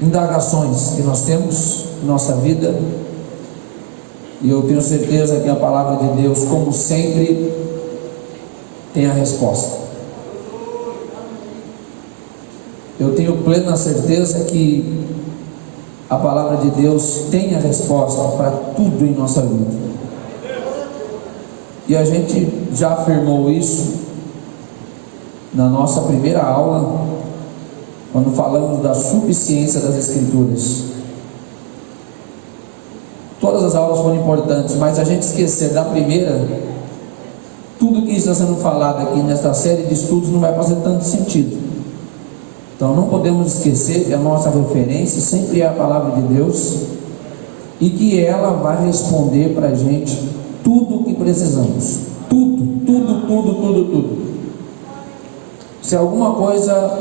indagações que nós temos em nossa vida, e eu tenho certeza que a palavra de Deus, como sempre, tem a resposta. Eu tenho plena certeza que a palavra de Deus tem a resposta para tudo em nossa vida, e a gente já afirmou isso na nossa primeira aula, quando falamos da suficiência das Escrituras. Todas as aulas foram importantes, mas a gente esquecer da primeira, tudo que está sendo falado aqui nesta série de estudos não vai fazer tanto sentido. Então não podemos esquecer que a nossa referência sempre é a palavra de Deus, e que ela vai responder para a gente tudo o que precisamos. Tudo. Se alguma coisa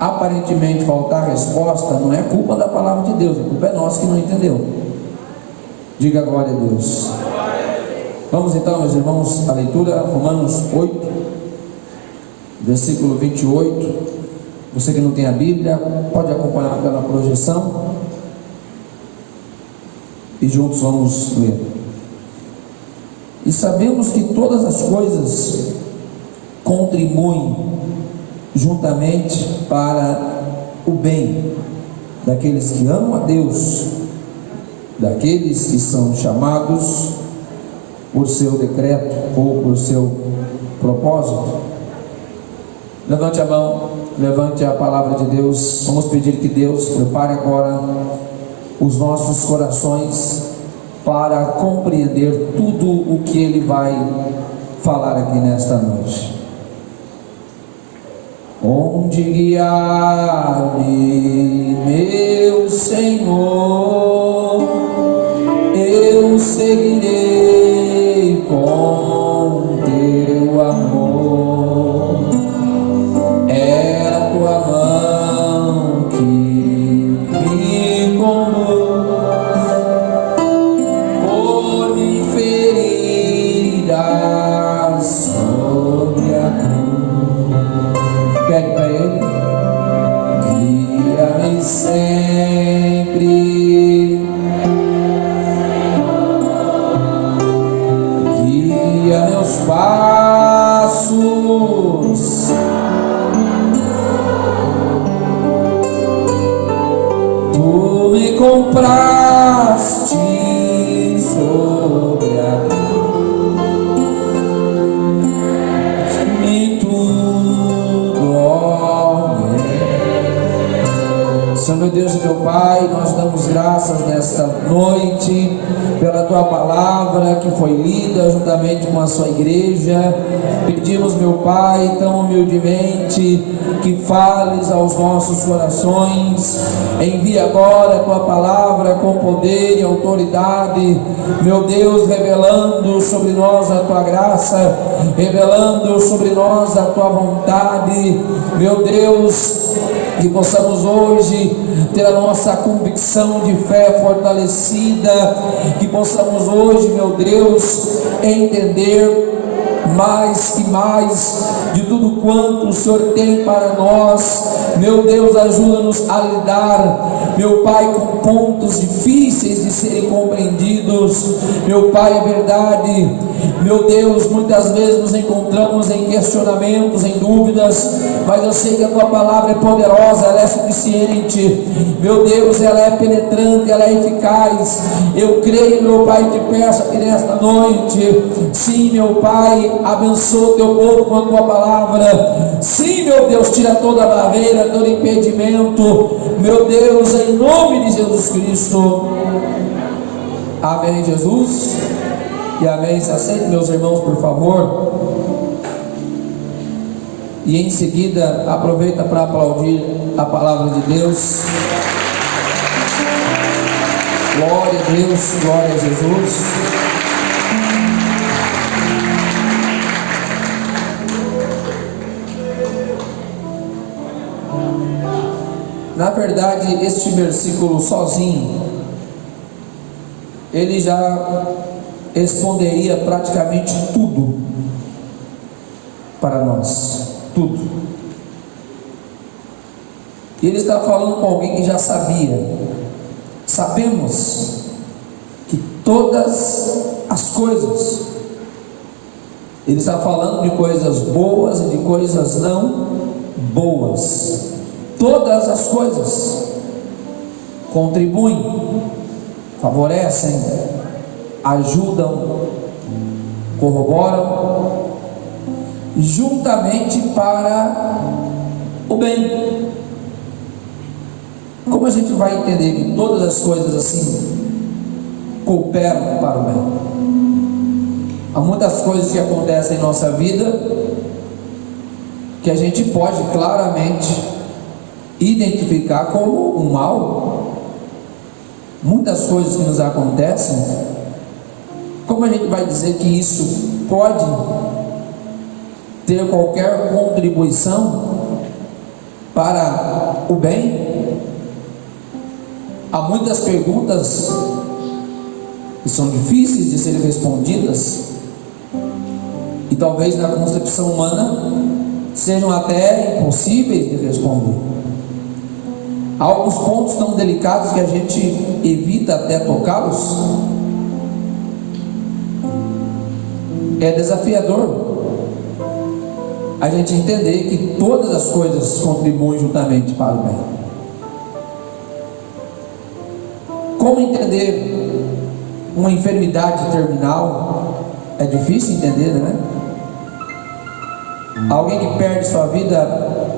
aparentemente faltar resposta, não é culpa da palavra de Deus, a culpa é nossa que não entendeu. Diga glória a Deus. Vamos então, meus irmãos, a leitura, Romanos 8, versículo 28. Você que não tem a Bíblia, pode acompanhar pela projeção, e juntos vamos ler. E sabemos que todas as coisas contribuem juntamente para o bem daqueles que amam a Deus, daqueles que são chamados por seu decreto ou por seu propósito. Levante a mão, levante a palavra de Deus. Vamos pedir que Deus prepare agora os nossos corações para compreender tudo o que Ele vai falar aqui nesta noite. Onde guiar-me, meu Senhor, eu seguirei com teu amor. É a tua mão que me conduz por me feridas sobre a cruz. Pede para Ele: guia-me sempre, guia meus passos, tu me compraste sobre a cruz, me tudo, ó Senhor, meu Deus e meu Pai, nós damos graças nesta noite pela tua palavra que foi lida juntamente com a sua igreja. Pedimos, meu Pai, tão humildemente, que fales aos nossos corações. Envia agora a tua palavra com poder e autoridade, meu Deus, revelando sobre nós a tua graça, revelando sobre nós a tua vontade, meu Deus, que possamos hoje ter a nossa convicção de fé fortalecida, que possamos hoje, meu Deus, entender mais e mais de tudo quanto o Senhor tem para nós. Meu Deus, ajuda-nos a lidar, meu Pai, com pontos difíceis de serem compreendidos. Meu Pai, é verdade, meu Deus, muitas vezes nos encontramos em questionamentos, em dúvidas, mas eu sei que a tua palavra é poderosa, ela é suficiente, meu Deus, ela é penetrante, ela é eficaz. Eu creio, meu Pai, te peço aqui nesta noite, sim, meu Pai, abençoa o teu povo com a tua palavra. Sim, meu Deus, tira toda a barreira, todo impedimento, meu Deus, em nome de Jesus Cristo. Amém, Jesus, e amém. Se aceite, meus irmãos, por favor, e em seguida aproveita para aplaudir a palavra de Deus. Glória a Deus, glória a Jesus. Na verdade, este versículo sozinho, ele já responderia praticamente tudo para nós, tudo. E ele está falando com alguém que já sabia. Sabemos que todas as coisas, ele está falando de coisas boas e de coisas não boas. Todas as coisas contribuem, favorecem, ajudam, corroboram, juntamente para o bem. Como a gente vai entender que todas as coisas assim cooperam para o bem? Há muitas coisas que acontecem em nossa vida que a gente pode claramente identificar como um mal. Muitas coisas que nos acontecem, como a gente vai dizer que isso pode ter qualquer contribuição para o bem? Há muitas perguntas que são difíceis de serem respondidas e talvez na concepção humana sejam até impossíveis de responder. Há alguns pontos tão delicados que a gente evita até tocá-los. É desafiador a gente entender que todas as coisas contribuem juntamente para o bem. Como entender uma enfermidade terminal? É difícil entender, não é? Alguém que perde sua vida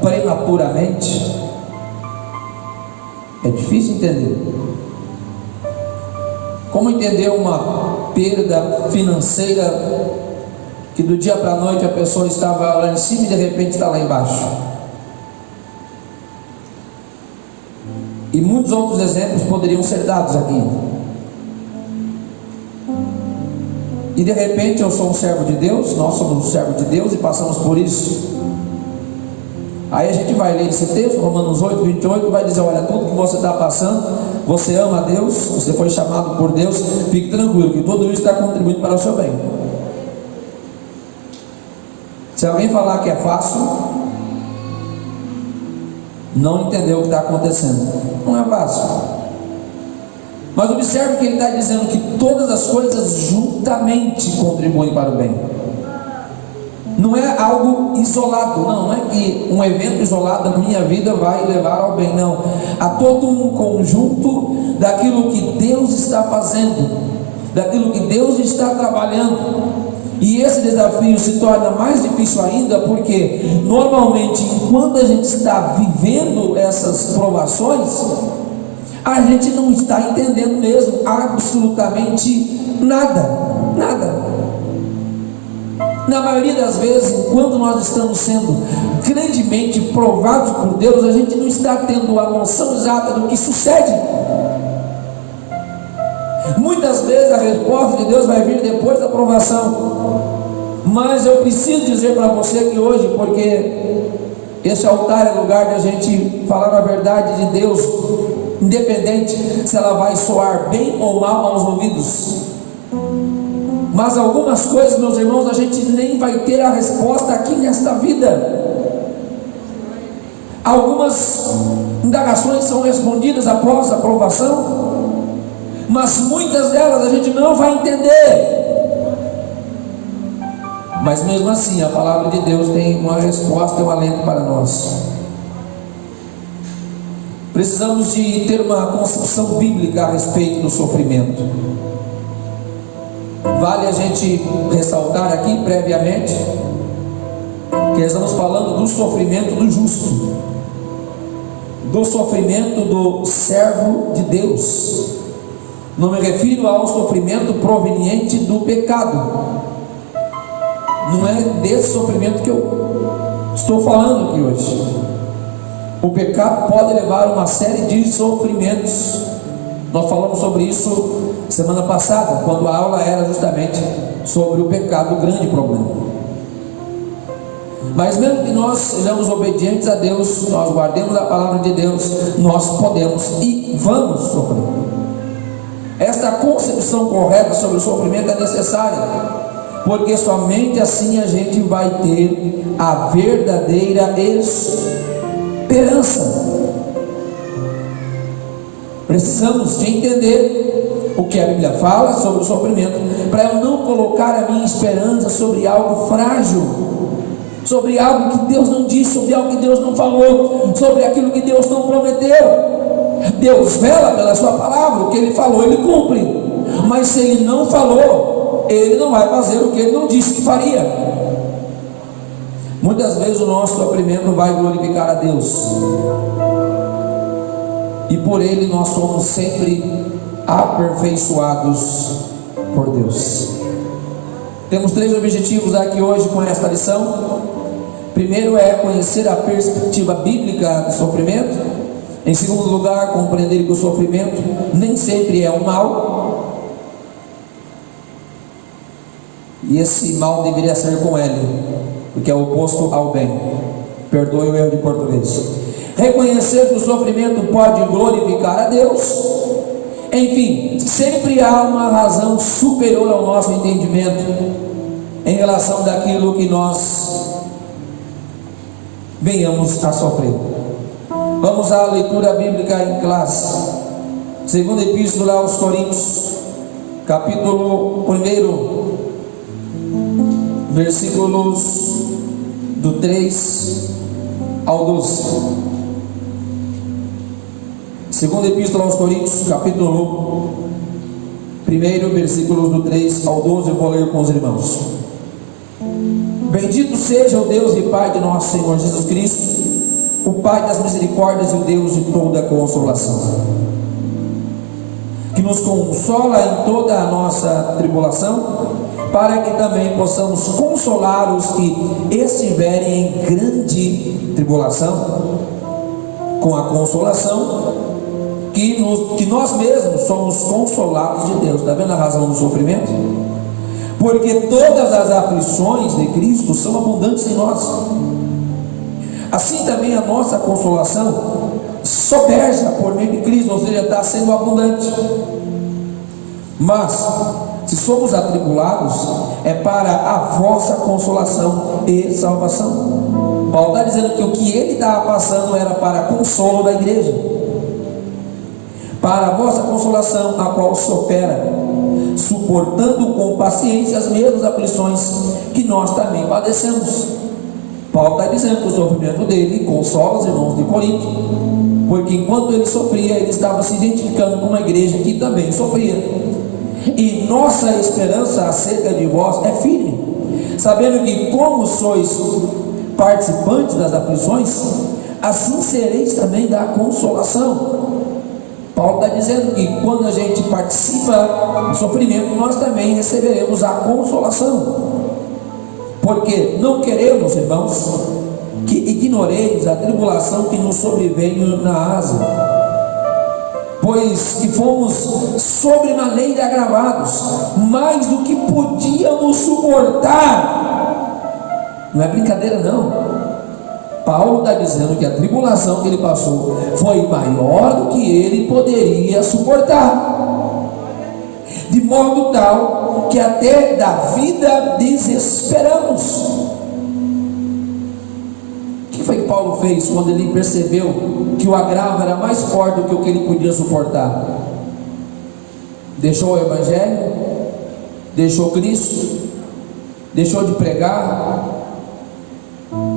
prematuramente, é difícil entender. Como entender uma perda financeira que do dia para a noite a pessoa estava lá em cima e de repente está lá embaixo? E muitos outros exemplos poderiam ser dados aqui. E de repente eu sou um servo de Deus, nós somos um servo de Deus e passamos por isso. Aí a gente vai ler esse texto, Romanos 8, 28, e vai dizer: olha, tudo que você está passando, você ama a Deus, você foi chamado por Deus, fique tranquilo que tudo isso está contribuindo para o seu bem. Se alguém falar que é fácil, não entendeu o que está acontecendo. Não é fácil. Mas observe que ele está dizendo que todas as coisas juntamente contribuem para o bem. Não é algo isolado, não é que um evento isolado na minha vida vai levar ao bem, não. Há todo um conjunto daquilo que Deus está fazendo, daquilo que Deus está trabalhando. E esse desafio se torna mais difícil ainda porque normalmente enquanto a gente está vivendo essas provações, a gente não está entendendo mesmo absolutamente nada. Na maioria das vezes, enquanto nós estamos sendo grandemente provados por Deus, a gente não está tendo a noção exata do que sucede. Muitas vezes a resposta de Deus vai vir depois da provação. Mas eu preciso dizer para você que hoje, porque esse altar é lugar de a gente falar a verdade de Deus, independente se ela vai soar bem ou mal aos ouvidos. Mas algumas coisas, meus irmãos, a gente nem vai ter a resposta aqui nesta vida. Algumas indagações são respondidas após a provação, mas muitas delas a gente não vai entender. Mas mesmo assim, a palavra de Deus tem uma resposta e um alento para nós. Precisamos de ter uma concepção bíblica a respeito do sofrimento. Vale a gente ressaltar aqui previamente que estamos falando do sofrimento do justo, do sofrimento do servo de Deus. Não me refiro ao sofrimento proveniente do pecado. Não é desse sofrimento que eu estou falando aqui hoje. O pecado pode levar a uma série de sofrimentos. Nós falamos sobre isso semana passada, quando a aula era justamente sobre o pecado, o grande problema. Mas mesmo que nós sejamos obedientes a Deus, nós guardemos a palavra de Deus, nós podemos e vamos sofrer. Esta concepção correta sobre o sofrimento é necessária, porque somente assim a gente vai ter a verdadeira esperança. Precisamos de entender o que a Bíblia fala sobre o sofrimento, para eu não colocar a minha esperança sobre algo frágil, sobre algo que Deus não disse, sobre algo que Deus não falou, sobre aquilo que Deus não prometeu. Deus vela pela sua palavra, o que Ele falou Ele cumpre, mas se Ele não falou, Ele não vai fazer o que Ele não disse que faria. Muitas vezes o nosso sofrimento vai glorificar a Deus, e por Ele nós somos sempre aperfeiçoados por Deus. Temos 3 objetivos aqui hoje com esta lição. Primeiro é conhecer a perspectiva bíblica do sofrimento. Em segundo lugar, compreender que o sofrimento nem sempre é um mal, e esse mal deveria ser com L, porque é o oposto ao bem. Perdoe o erro de português. Reconhecer que o sofrimento pode glorificar a Deus. Enfim, sempre há uma razão superior ao nosso entendimento em relação daquilo que nós venhamos a sofrer. Vamos à leitura bíblica em classe. Segunda epístola aos Coríntios, capítulo 1, versículos do 3 ao 12. Segunda epístola aos Coríntios, capítulo 1, versículos do 3 ao 12, eu vou ler com os irmãos. Bendito seja o Deus e Pai de nosso Senhor Jesus Cristo, o Pai das misericórdias e o Deus de toda consolação, que nos consola em toda a nossa tribulação, para que também possamos consolar os que estiverem em grande tribulação, com a consolação que nós mesmos somos consolados de Deus. Está vendo a razão do sofrimento? Porque todas as aflições de Cristo são abundantes em nós. Assim também a nossa consolação sobeja por meio de Cristo, ou seja, está sendo abundante. Mas se somos atribulados, é para a vossa consolação e salvação. Paulo está dizendo que o que ele estava passando era para consolo da igreja, para a vossa consolação, a qual se opera, suportando com paciência as mesmas aflições que nós também padecemos. Paulo está dizendo que o sofrimento dele consola os irmãos de Corinto, porque enquanto ele sofria, ele estava se identificando com uma igreja que também sofria. E nossa esperança acerca de vós é firme, sabendo que, como sois participantes das aflições, assim sereis também da consolação. Paulo está dizendo que quando a gente participa do sofrimento, nós também receberemos a consolação. Porque não queremos, irmãos, que ignoreis a tribulação que nos sobreveio na Ásia, pois que fomos sobremaneira agravados, mais do que podíamos suportar. Não é brincadeira não. Paulo está dizendo que a tribulação que ele passou foi maior do que ele poderia suportar, de modo tal que até da vida desesperamos. O que foi que Paulo fez quando ele percebeu que o agravo era mais forte do que o que ele podia suportar? Deixou o Evangelho? Deixou Cristo? Deixou de pregar?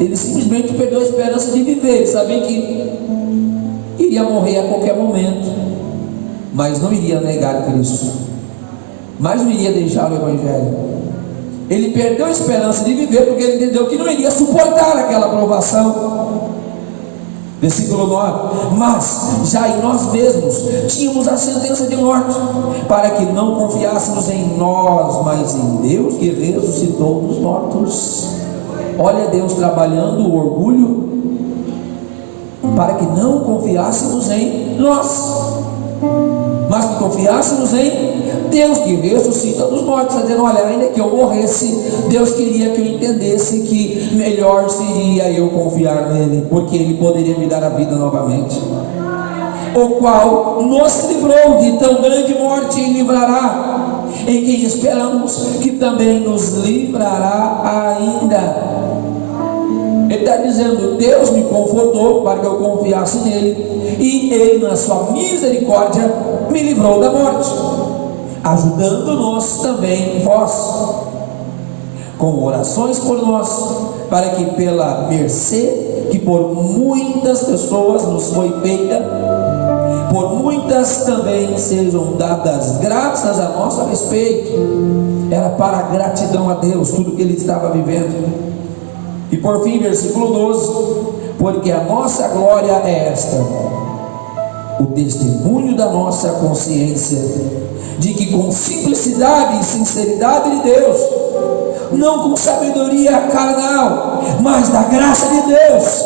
Ele simplesmente perdeu a esperança de viver. Ele sabia que iria morrer a qualquer momento, mas não iria negar Cristo, mas não iria deixar o Evangelho. Ele perdeu a esperança de viver porque ele entendeu que não iria suportar aquela provação. Versículo 9: mas já em nós mesmos tínhamos a sentença de morte, para que não confiássemos em nós, mas em Deus que ressuscitou dos mortos. Olha Deus trabalhando o orgulho, para que não confiássemos em nós, mas que confiássemos em Deus que ressuscita dos mortos. Está dizendo, olha, ainda que eu morresse, Deus queria que eu entendesse que melhor seria eu confiar nele, porque ele poderia me dar a vida novamente, o qual nos livrou de tão grande morte e livrará, em quem esperamos que também nos livrará ainda. Ele está dizendo: Deus me confortou para que eu confiasse nele, e Ele, na sua misericórdia, me livrou da morte, ajudando-nos também vós, com orações por nós, para que pela mercê que por muitas pessoas nos foi feita, por muitas também sejam dadas graças a nosso respeito. Era para a gratidão a Deus, tudo que ele estava vivendo. E por fim, versículo 12: porque a nossa glória é esta, o testemunho da nossa consciência, de que com simplicidade e sinceridade de Deus, não com sabedoria carnal, mas da graça de Deus,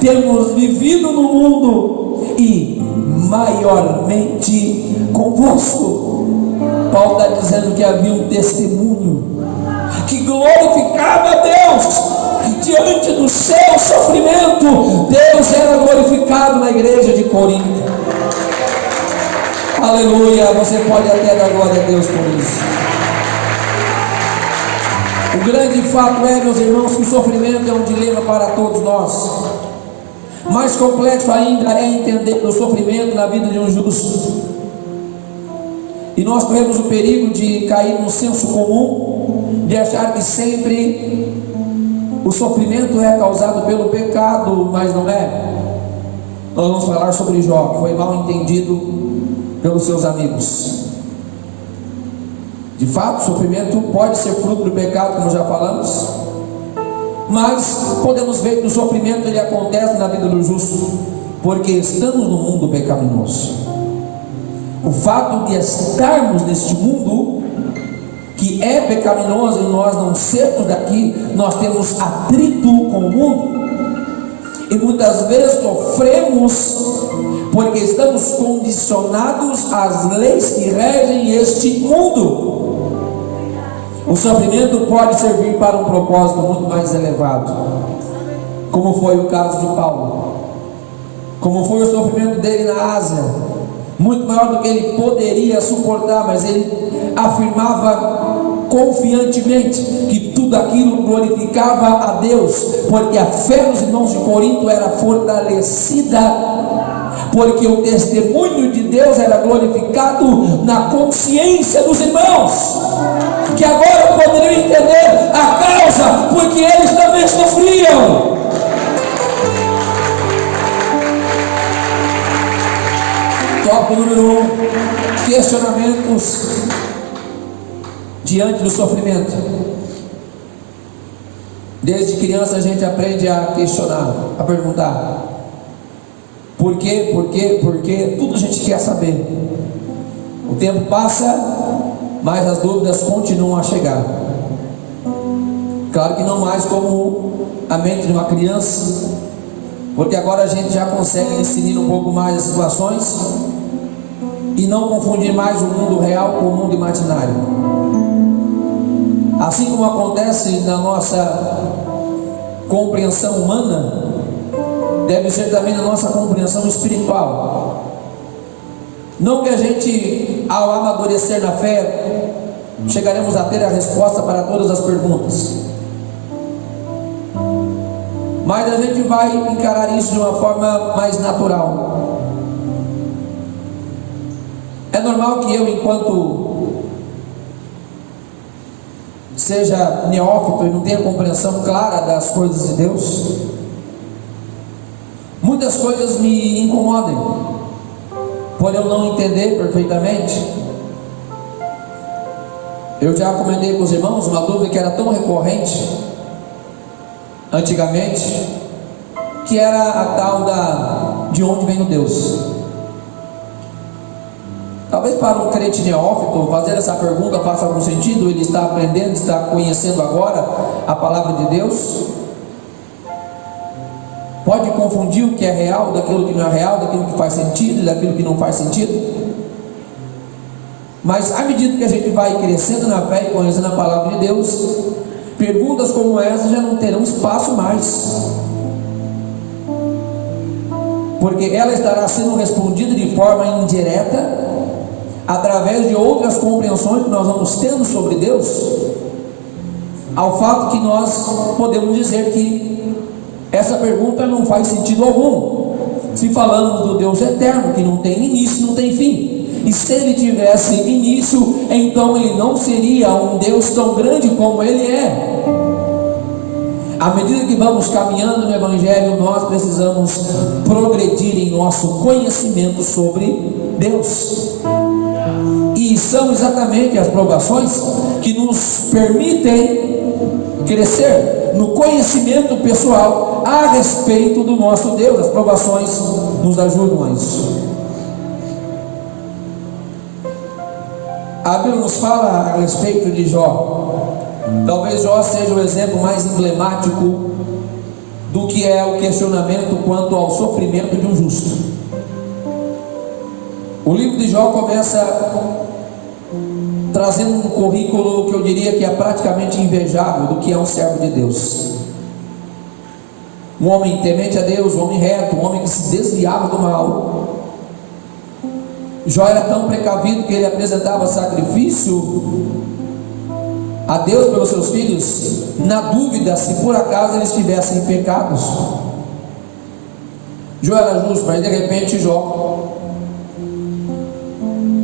temos vivido no mundo, e maiormente convosco. Paulo está dizendo que havia um testemunho que glorificava a Deus. Diante do seu sofrimento, Deus era glorificado na igreja de Corinto. Aleluia, você pode até dar glória a Deus por isso. O grande fato é, meus irmãos, que o sofrimento é um dilema para todos nós. Mais complexo ainda é entender o sofrimento na vida de um justo. E nós corremos o perigo de cair num senso comum, de achar que sempre o sofrimento é causado pelo pecado, mas não é. Nós vamos falar sobre Jó, que foi mal entendido pelos seus amigos. De fato, o sofrimento pode ser fruto do pecado, como já falamos, mas podemos ver que o sofrimento ele acontece na vida do justo, porque estamos no mundo pecaminoso. O fato de estarmos neste mundo que é pecaminoso e nós não sermos daqui, nós temos atrito com o mundo, e muitas vezes sofremos porque estamos condicionados às leis que regem este mundo. O sofrimento pode servir para um propósito muito mais elevado, como foi o caso de Paulo, como foi o sofrimento dele na Ásia, muito maior do que ele poderia suportar, mas ele afirmava confiantemente que tudo aquilo glorificava a Deus, porque a fé dos irmãos de Corinto era fortalecida, porque o testemunho de Deus era glorificado na consciência dos irmãos, que agora poderiam entender a causa porque eles também sofriam. Tópico número 1: questionamentos diante do sofrimento. Desde criança a gente aprende a questionar, a perguntar por quê, tudo a gente quer saber. O tempo passa, mas as dúvidas continuam a chegar. Claro que não mais como a mente de uma criança, porque agora a gente já consegue discernir um pouco mais as situações e não confundir mais o mundo real com o mundo imaginário. Assim como acontece na nossa compreensão humana, deve ser também na nossa compreensão espiritual. Não que a gente, ao amadurecer na fé, chegaremos a ter a resposta para todas as perguntas, mas a gente vai encarar isso de uma forma mais natural. É normal que eu, enquanto seja neófito e não tenha compreensão clara das coisas de Deus, muitas coisas me incomodem, por eu não entender perfeitamente. Eu já comentei com os irmãos uma dúvida que era tão recorrente antigamente, que era a tal de onde vem o Deus. Talvez para um crente neófito fazer essa pergunta faça algum sentido. Ele está aprendendo, está conhecendo agora a palavra de Deus. Pode confundir o que é real daquilo que não é real, daquilo que faz sentido e daquilo que não faz sentido. Mas à medida que a gente vai crescendo na fé e conhecendo a palavra de Deus, perguntas como essa já não terão espaço mais, porque ela estará sendo respondida de forma indireta, através de outras compreensões que nós vamos tendo sobre Deus, ao fato que nós podemos dizer que essa pergunta não faz sentido algum, se falamos do Deus eterno, que não tem início, não tem fim. E se ele tivesse início, então ele não seria um Deus tão grande como ele é. À medida que vamos caminhando no Evangelho, nós precisamos progredir em nosso conhecimento sobre Deus. E são exatamente as provações que nos permitem crescer no conhecimento pessoal a respeito do nosso Deus. As provações nos ajudam a isso. A Bíblia nos fala a respeito de Jó. Talvez Jó seja o exemplo mais emblemático do que é o questionamento quanto ao sofrimento de um justo. O livro de Jó começa trazendo um currículo que eu diria que é praticamente invejável do que é um servo de Deus. Um homem temente a Deus, um homem reto, um homem que se desviava do mal. Jó era tão precavido que ele apresentava sacrifício a Deus pelos seus filhos, na dúvida se por acaso eles tivessem pecados. Jó era justo, mas de repente Jó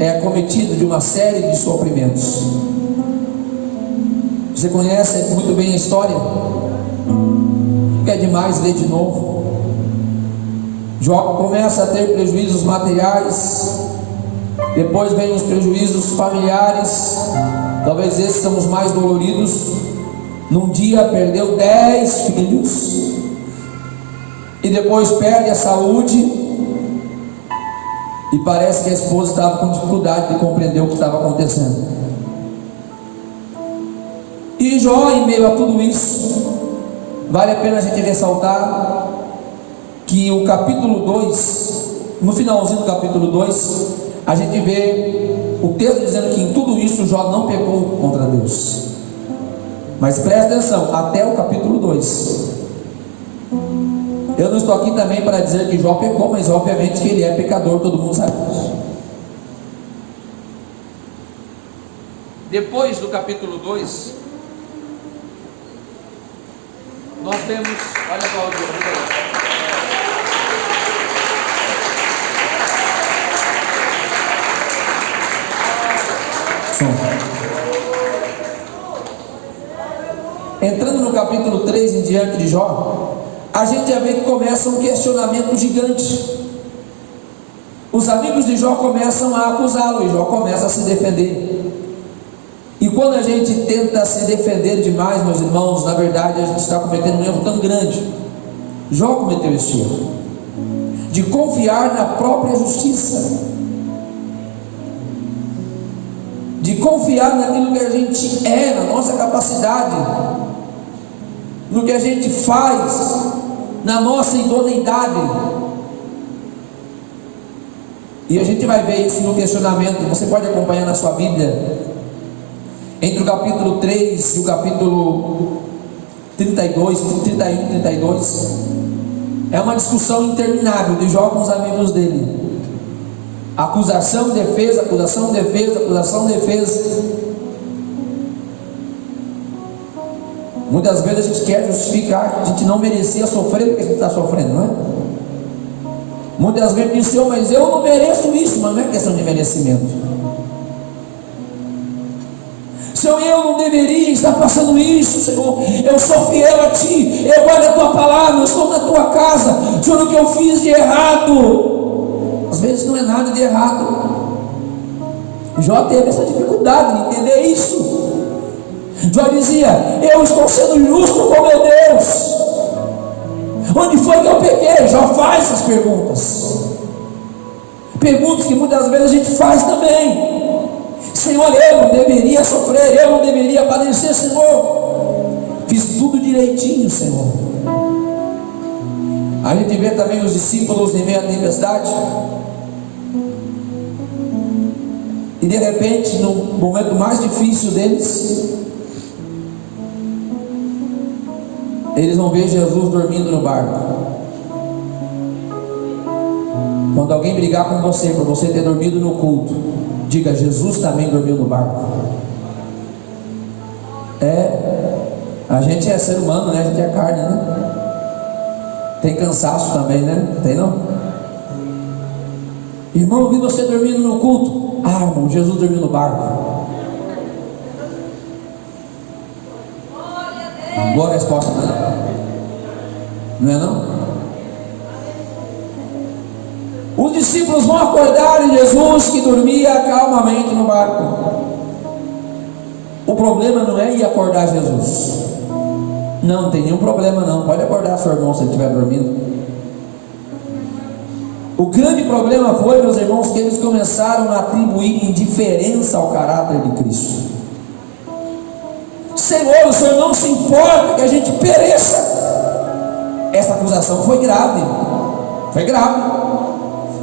é acometido de uma série de sofrimentos. Você conhece muito bem a história, não é demais ler de novo. Jó começa a ter prejuízos materiais, depois vem os prejuízos familiares. Talvez esses são os mais doloridos. Num dia perdeu 10 filhos, e depois perde a saúde, e parece que a esposa estava com dificuldade de compreender o que estava acontecendo. E Jó, em meio a tudo isso, vale a pena a gente ressaltar que o capítulo 2, no finalzinho do capítulo 2, a gente vê o texto dizendo que em tudo isso Jó não pecou contra Deus. Mas presta atenção, até o capítulo 2. Eu não estou aqui também para dizer que Jó pecou, mas obviamente que ele é pecador, todo mundo sabe disso. Depois do capítulo 2, nós temos, olha para o dia. Entrando no capítulo 3 em diante de Jó, a gente já vê que começa um questionamento gigante. Os amigos de Jó começam a acusá-lo e Jó começa a se defender. E quando a gente tenta se defender demais, meus irmãos, na verdade a gente está cometendo um erro tão grande. Jó cometeu este erro de confiar na própria justiça, de confiar naquilo que a gente é, na nossa capacidade, no que a gente faz, na nossa idoneidade. E a gente vai ver isso no questionamento. Você pode acompanhar na sua Bíblia, entre o capítulo 3 e o capítulo 32, 31 e 32, é uma discussão interminável de Jó com os amigos dele. Acusação, defesa, acusação, defesa, acusação, defesa. Muitas vezes a gente quer justificar que a gente não merecia sofrer o que a gente está sofrendo, não é? Muitas vezes diz, Senhor, mas eu não mereço isso, mas não é questão de merecimento. Senhor, eu não deveria estar passando isso, Senhor. Eu sou fiel a Ti, eu guardo a Tua palavra, eu estou na Tua casa. Senhor, o que eu fiz de errado? Às vezes não é nada de errado. Jó teve essa dificuldade de entender isso. Jó dizia, eu estou sendo justo com meu Deus. Onde foi que eu pequei? Jó faz essas perguntas. Perguntas que muitas vezes a gente faz também. Senhor, eu não deveria sofrer, eu não deveria padecer, Senhor. Fiz tudo direitinho, Senhor. A gente vê também os discípulos em meio à tempestade, e de repente, no momento mais difícil deles, eles vão ver Jesus dormindo no barco. Quando alguém brigar com você por você ter dormido no culto, diga, Jesus também dormiu no barco. A gente é ser humano, né? A gente é carne, né? Tem cansaço também, né? Tem não? Irmão, eu vi você dormindo no culto. Ah, irmão, Jesus dormiu no barco. Boa resposta, não é não? Os discípulos vão acordar em Jesus que dormia calmamente no barco. O problema não é ir acordar Jesus. Não tem nenhum problema não. Pode acordar seu irmão se ele estiver dormindo. O grande problema foi, meus irmãos, que eles começaram a atribuir indiferença ao caráter de Cristo. Senhor, o Senhor não se importa que a gente pereça. Essa acusação foi grave. Foi grave.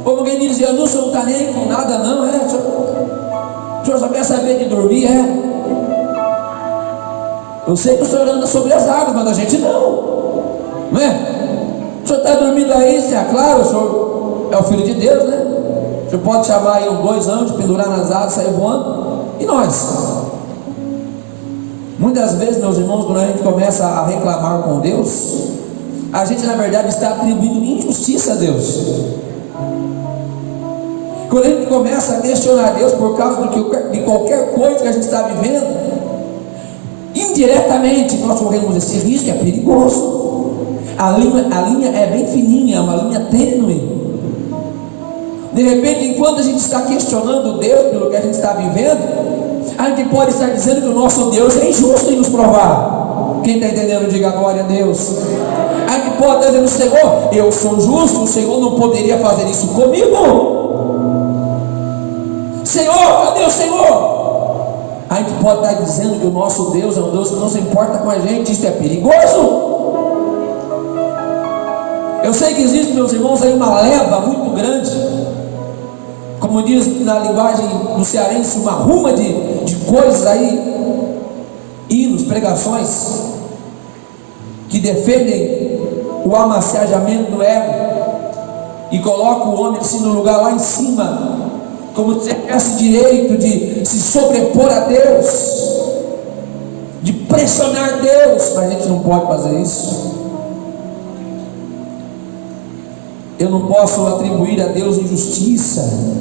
Como alguém dizia, o Senhor não está nem com nada não. O Senhor só quer saber de dormir. Eu sei que o Senhor anda sobre as águas, mas a gente não é? O Senhor está dormindo aí, claro, o Senhor é o Filho de Deus, né? O Senhor pode chamar aí 2 anjos, pendurar nas asas, sair voando. E nós? Muitas vezes, meus irmãos, quando a gente começa a reclamar com Deus, a gente na verdade está atribuindo injustiça a Deus. Quando a gente começa a questionar Deus por causa de qualquer coisa que a gente está vivendo, indiretamente nós corremos esse risco. É perigoso. A linha é bem fininha, é uma linha tênue. De repente, enquanto a gente está questionando Deus pelo que a gente está vivendo, a gente pode estar dizendo que o nosso Deus é injusto em nos provar. Quem está entendendo, diga glória a Deus. A gente pode estar dizendo, Senhor, eu sou justo, o Senhor não poderia fazer isso comigo. Senhor, cadê o Senhor? A gente pode estar dizendo que o nosso Deus é um Deus que não se importa com a gente. Isso é perigoso. Eu sei que existe, meus irmãos, aí uma leva muito grande, como diz na linguagem do cearense, uma ruma de coisas aí, hinos, pregações, que defendem o amaciajamento do ego e colocam o homem assim no lugar lá em cima, como se tivesse direito de se sobrepor a Deus, de pressionar Deus. Mas a gente não pode fazer isso. Eu não posso atribuir a Deus injustiça.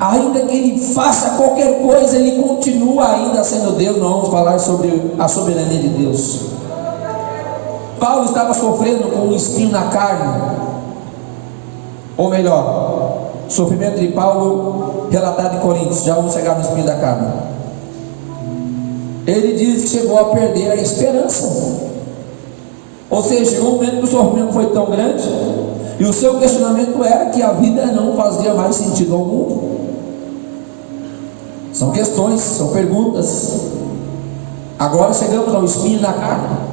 Ainda que Ele faça qualquer coisa, Ele continua ainda sendo Deus. Nós vamos falar sobre a soberania de Deus. Paulo estava sofrendo com um espinho na carne, ou melhor, sofrimento de Paulo relatado em Coríntios. Já vamos chegar no espinho da carne. Ele diz que chegou a perder a esperança. Ou seja, chegou um momento que o sofrimento foi tão grande, e o seu questionamento era que a vida não fazia mais sentido algum. São questões, são perguntas. Agora chegamos ao espinho da carne.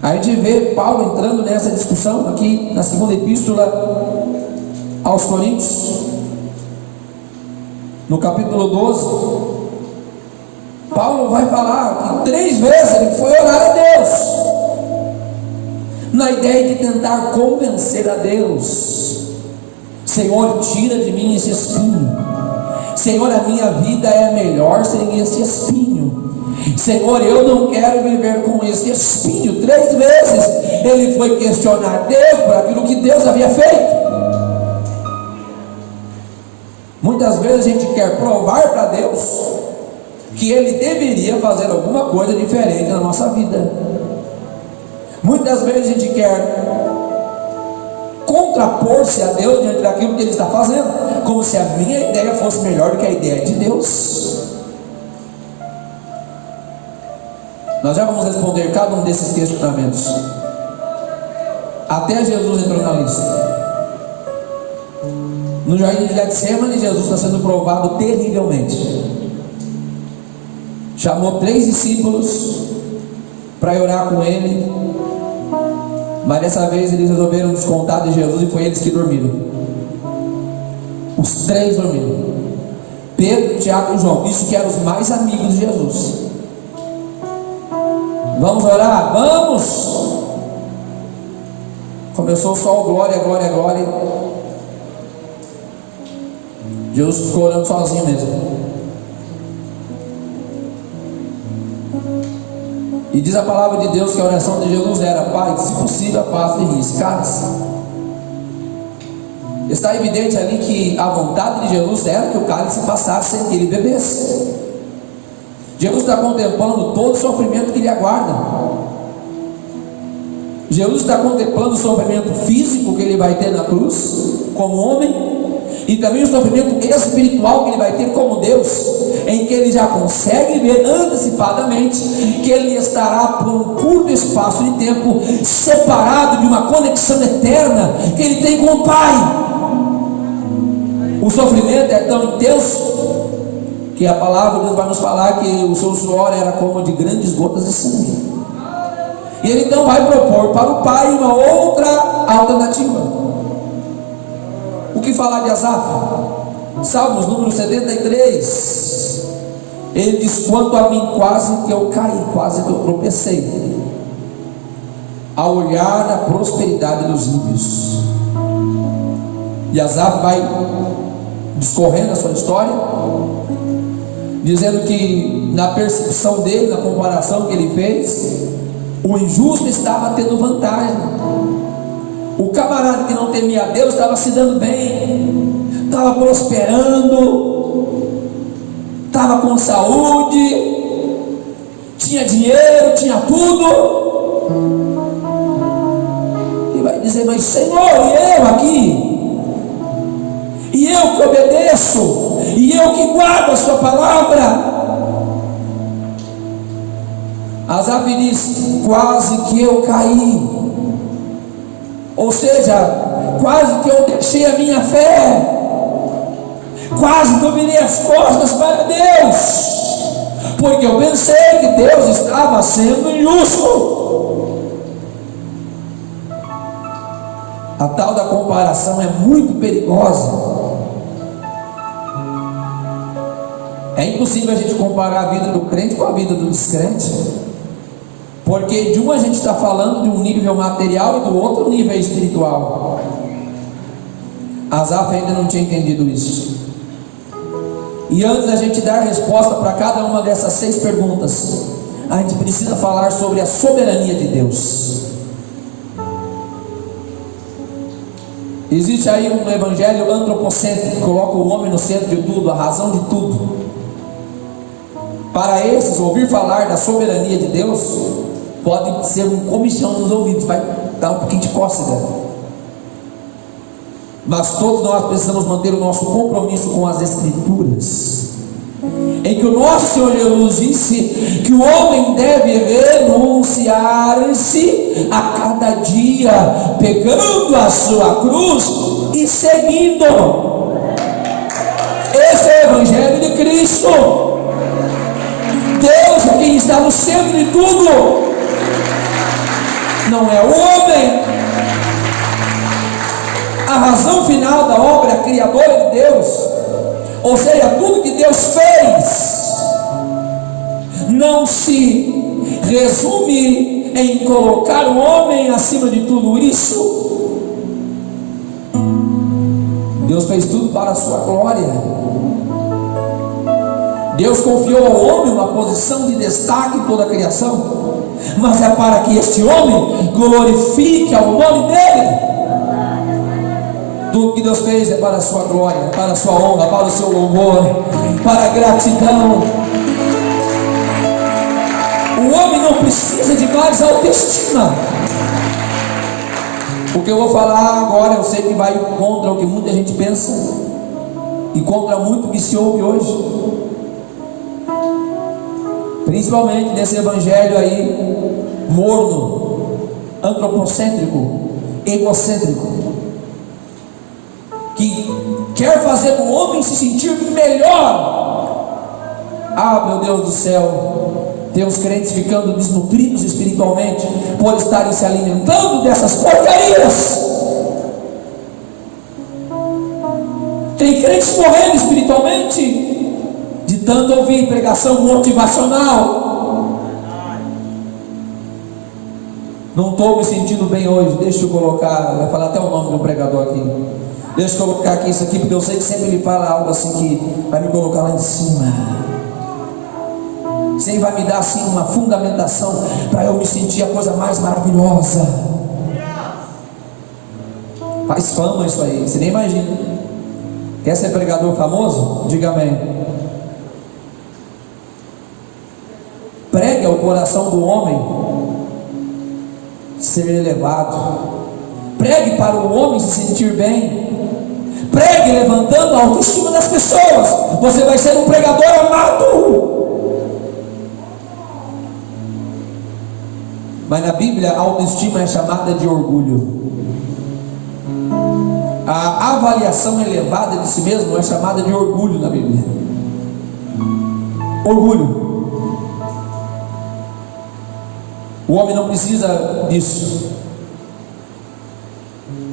A gente vê Paulo entrando nessa discussão aqui na segunda epístola aos Coríntios, no capítulo 12. Paulo vai falar que 3 vezes ele foi orar a Deus, na ideia de tentar convencer a Deus: Senhor, tira de mim esse espinho. Senhor, a minha vida é melhor sem esse espinho. Senhor, eu não quero viver com esse espinho. 3 vezes ele foi questionar Deus por aquilo que Deus havia feito. Muitas vezes a gente quer provar para Deus que Ele deveria fazer alguma coisa diferente na nossa vida. Muitas vezes a gente quer contrapor-se a Deus diante daquilo que Ele está fazendo, como se a minha ideia fosse melhor do que a ideia de Deus. Nós já vamos responder cada um desses questionamentos. Até Jesus entrou na lista. No jardim de Getsemane, Jesus está sendo provado terrivelmente. Chamou 3 discípulos para orar com Ele, mas dessa vez eles resolveram descontar de Jesus, e foi eles que dormiram. Os 3 dormiram. Pedro, Tiago e João, isso que eram os mais amigos de Jesus. Vamos orar? Vamos! Começou só o glória, glória, glória. Jesus ficou orando sozinho mesmo. E diz a palavra de Deus que a oração de Jesus era: Pai, se possível, afasta de mim esse cálice. Está evidente ali que a vontade de Jesus era que o cálice passasse sem que ele bebesse. Jesus está contemplando todo o sofrimento que lhe aguarda. Jesus está contemplando o sofrimento físico que ele vai ter na cruz, como homem, e também o sofrimento espiritual que ele vai ter como Deus, em que ele já consegue ver antecipadamente que ele estará por um curto espaço de tempo separado de uma conexão eterna que ele tem com o Pai. O sofrimento é tão intenso que a palavra de Deus vai nos falar que o seu suor era como de grandes gotas de sangue. E ele então vai propor para o Pai uma outra alternativa. O que falar de Asaf? Salmos número 73. Ele diz: quanto a mim, quase que eu caí, quase que eu tropecei, a olhar na prosperidade dos ímpios. E Asaf vai discorrendo a sua história, dizendo que na percepção dele, na comparação que ele fez, o injusto estava tendo vantagem. O camarada que não temia a Deus estava se dando bem, estava prosperando, estava com saúde, tinha dinheiro, tinha tudo. E vai dizer: mas Senhor, e eu aqui? E eu que obedeço, e eu que guardo a sua palavra? Asaf diz: quase que eu caí, ou seja, quase que eu deixei a minha fé, quase que eu virei as costas para Deus, porque eu pensei que Deus estava sendo injusto. A tal da comparação é muito perigosa. É impossível a gente comparar a vida do crente com a vida do descrente, porque de um a gente está falando de um nível material e do outro um nível espiritual. Asaf ainda não tinha entendido isso. E antes da gente dar resposta para cada uma dessas 6 perguntas, a gente precisa falar sobre a soberania de Deus. Existe aí um evangelho antropocêntrico que coloca o homem no centro de tudo, a razão de tudo. Para esses, ouvir falar da soberania de Deus pode ser um comichão nos ouvidos, vai dar um pouquinho de cócega. Mas todos nós precisamos manter o nosso compromisso com as Escrituras, em que o nosso Senhor Jesus disse que o homem deve renunciar-se a cada dia, pegando a sua cruz e seguindo. Esse é o Evangelho de Cristo. Deus é quem está no centro de tudo, não é o homem. A razão final da obra criadora de Deus, ou seja, tudo que Deus fez, não se resume em colocar o homem acima de tudo isso. Deus fez tudo para a sua glória. Deus confiou ao homem uma posição de destaque em toda a criação, mas é para que este homem glorifique ao nome dele. Tudo que Deus fez é para a sua glória, para a sua honra, para o seu louvor, para a gratidão. O homem não precisa de mais autoestima. O que eu vou falar agora, eu sei que vai contra o que muita gente pensa e contra muito o que se ouve hoje, principalmente nesse evangelho aí morno, antropocêntrico, egocêntrico, que quer fazer o homem se sentir melhor. Ah, meu Deus do céu, tem os crentes ficando desnutridos espiritualmente por estarem se alimentando dessas porcarias. Tem crentes morrendo espiritualmente de tanto ouvir pregação motivacional. Não estou me sentindo bem hoje, deixa eu colocar, vai falar até o nome do pregador aqui. Deixa eu colocar aqui isso aqui, porque eu sei que sempre ele fala algo assim que vai me colocar lá em cima. Você vai me dar assim uma fundamentação para eu me sentir a coisa mais maravilhosa. Faz fama isso aí, você nem imagina. Quer ser pregador famoso? Diga amém. Pregue ao coração do homem ser elevado. Pregue para o homem se sentir bem. Pregue levantando a autoestima das pessoas. Você vai ser um pregador amado. Mas na Bíblia a autoestima é chamada de orgulho. A avaliação elevada de si mesmo é chamada de orgulho na Bíblia. Orgulho. O homem não precisa disso.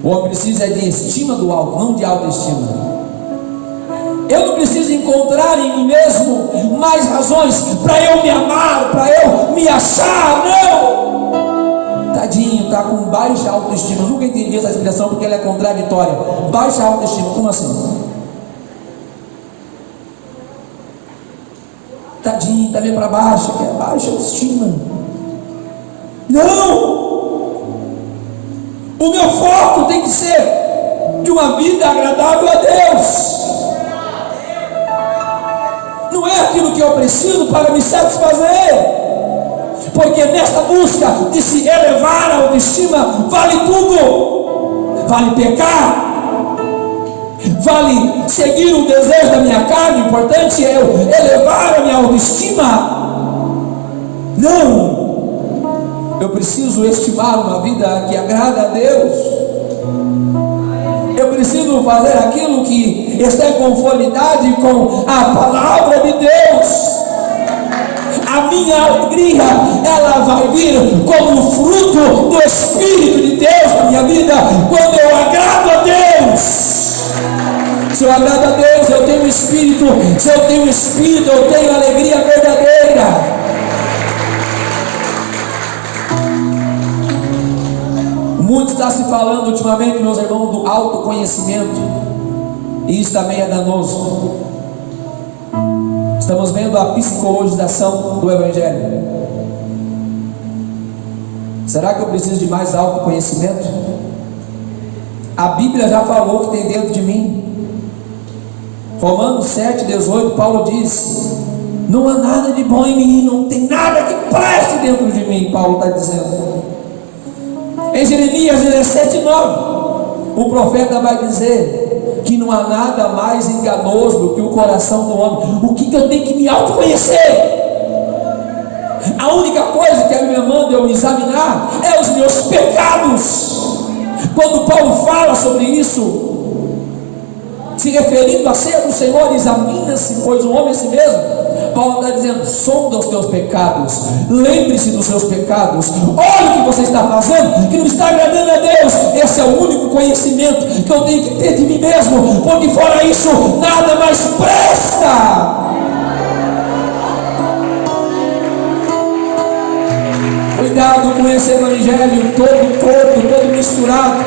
O homem precisa de estima do alto, não de autoestima. Eu não preciso encontrar em mim mesmo mais razões para eu me amar, para eu me achar, não. Tadinho, está com baixa autoestima. Eu nunca entendi essa expressão porque ela é contraditória. Baixa autoestima, como assim? Tadinho, está meio para baixo, que é baixa autoestima. Não! O meu foco tem que ser de uma vida agradável a Deus. Não é aquilo que eu preciso para me satisfazer. Porque nesta busca de se elevar a autoestima, vale tudo. Vale pecar, vale seguir o desejo da minha carne. O importante é eu elevar a minha autoestima. Não, eu preciso estimar uma vida que agrada a Deus. Eu preciso fazer aquilo que está em conformidade com a palavra de Deus. A minha alegria, ela vai vir como fruto do Espírito de Deus na minha vida, quando eu agrado a Deus. Se eu agrado a Deus, eu tenho Espírito. Se eu tenho Espírito, eu tenho alegria verdadeira. Muito está se falando ultimamente, meus irmãos, do autoconhecimento, e isso também é danoso. Estamos vendo a psicologização do Evangelho. Será que eu preciso de mais autoconhecimento? A Bíblia já falou que tem dentro de mim. Romanos 7,18, Paulo diz: não há nada de bom em mim, não tem nada que preste dentro de mim. Paulo está dizendo. Em Jeremias 17,9, o profeta vai dizer que não há nada mais enganoso do que o coração do homem. O que eu tenho que me autoconhecer? A única coisa que a Bíblia manda eu examinar é os meus pecados. Quando Paulo fala sobre isso, se referindo a ser do Senhor, examina-se, pois o homem é si mesmo. Paulo está dizendo: sonda os teus pecados, lembre-se dos seus pecados, olha o que você está fazendo, que não está agradando a Deus. Esse é o único conhecimento que eu tenho que ter de mim mesmo, porque fora isso, nada mais presta. Cuidado com esse evangelho todo misturado.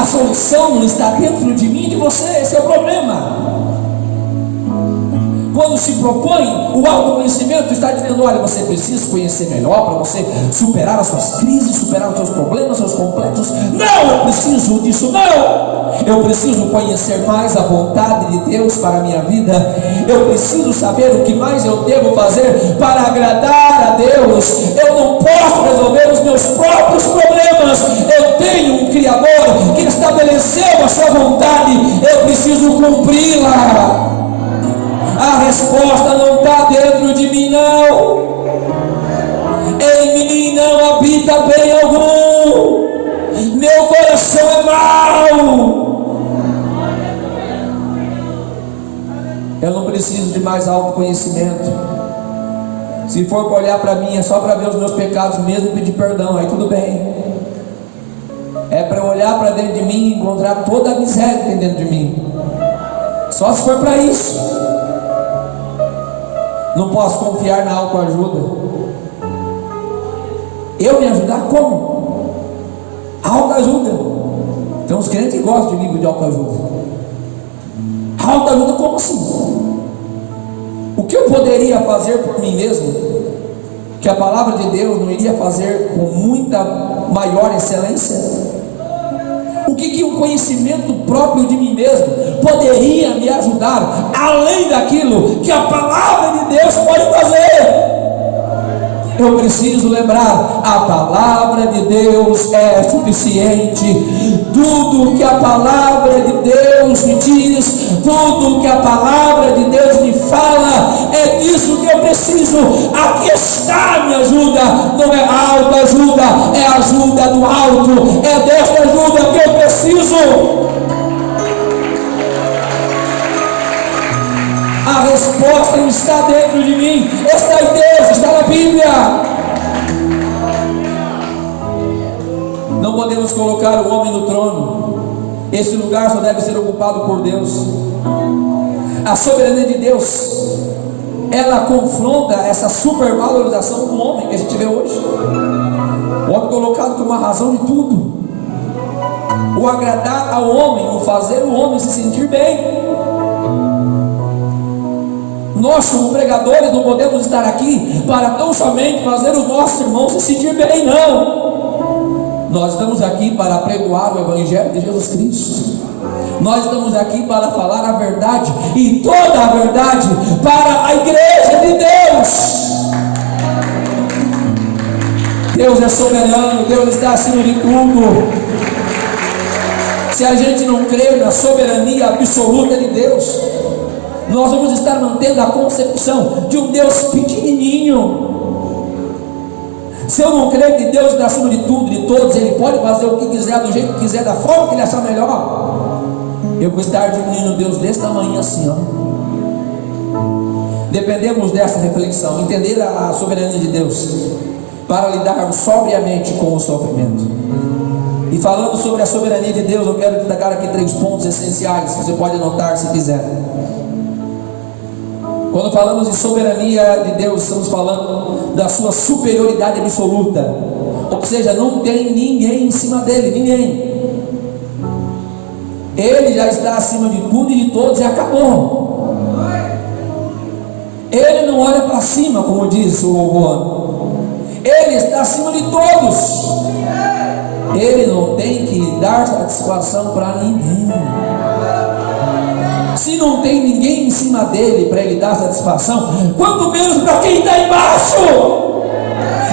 A solução não está dentro de mim e de você, esse é o problema. Quando se propõe o autoconhecimento, está dizendo: olha, você precisa conhecer melhor para você superar as suas crises, superar os seus problemas, seus complexos. Não, eu preciso disso, não. Eu preciso conhecer mais a vontade de Deus para a minha vida. Eu preciso saber o que mais eu devo fazer para agradar a Deus. Eu não posso resolver os meus próprios problemas. Eu tenho um Criador que estabeleceu a sua vontade. Eu preciso cumpri-la. A resposta não está dentro de mim, não. Em mim não habita bem algum. Meu coração é mau. Eu não preciso de mais autoconhecimento. Se for para olhar para mim, é só para ver os meus pecados mesmo e pedir perdão, aí tudo bem. É para olhar para dentro de mim e encontrar toda a miséria que tem dentro de mim. Só se for para isso. Não posso confiar na autoajuda. Eu me ajudar como? Autoajuda. Tem uns crentes que gostam de livro de autoajuda. Autoajuda como assim? O que eu poderia fazer por mim mesmo, que a palavra de Deus não iria fazer com muita maior excelência? O que um conhecimento próprio de mim mesmo poderia me ajudar, além daquilo que a palavra de Deus pode fazer? Eu preciso lembrar, a palavra de Deus é suficiente. Tudo que a palavra de Deus me diz, tudo que a palavra de Deus me fala, é disso que eu preciso. Aqui está a minha ajuda, não é autoajuda, é ajuda do alto, é desta ajuda que eu preciso. A resposta não está dentro de mim, está em Deus, está na Bíblia. Não podemos colocar o homem no trono. Esse lugar só deve ser ocupado por Deus. A soberania de Deus, ela confronta essa supervalorização do homem que a gente vê hoje. O homem colocado como a razão de tudo. O agradar ao homem, o fazer o homem se sentir bem. Nós, como pregadores, não podemos estar aqui para tão somente fazer os nossos irmãos se sentir bem, não. Nós estamos aqui para apregoar o Evangelho de Jesus Cristo. Nós estamos aqui para falar a verdade, e toda a verdade, para a igreja de Deus. Deus é soberano, Deus está acima de tudo. Se a gente não crer na soberania absoluta de Deus, nós vamos estar mantendo a concepção de um Deus pequenininho. Se eu não crer que Deus está acima de tudo, de todos, Ele pode fazer o que quiser, do jeito que quiser, da forma que Ele achar melhor, eu vou estar diminuindo Deus desse tamanho assim, ó. Dependemos dessa reflexão, entender a soberania de Deus, para lidarmos sobriamente com o sofrimento. E falando sobre a soberania de Deus, eu quero destacar aqui 3 pontos essenciais, que você pode anotar se quiser. Quando falamos de soberania de Deus, estamos falando da sua superioridade absoluta. Ou seja, não tem ninguém em cima dele, ninguém. Ele já está acima de tudo e de todos e acabou. Ele não olha para cima, como diz o louvor. Ele está acima de todos. Ele não tem que dar satisfação para ninguém. Se não tem ninguém em cima dele para ele dar satisfação, quanto menos para quem está embaixo.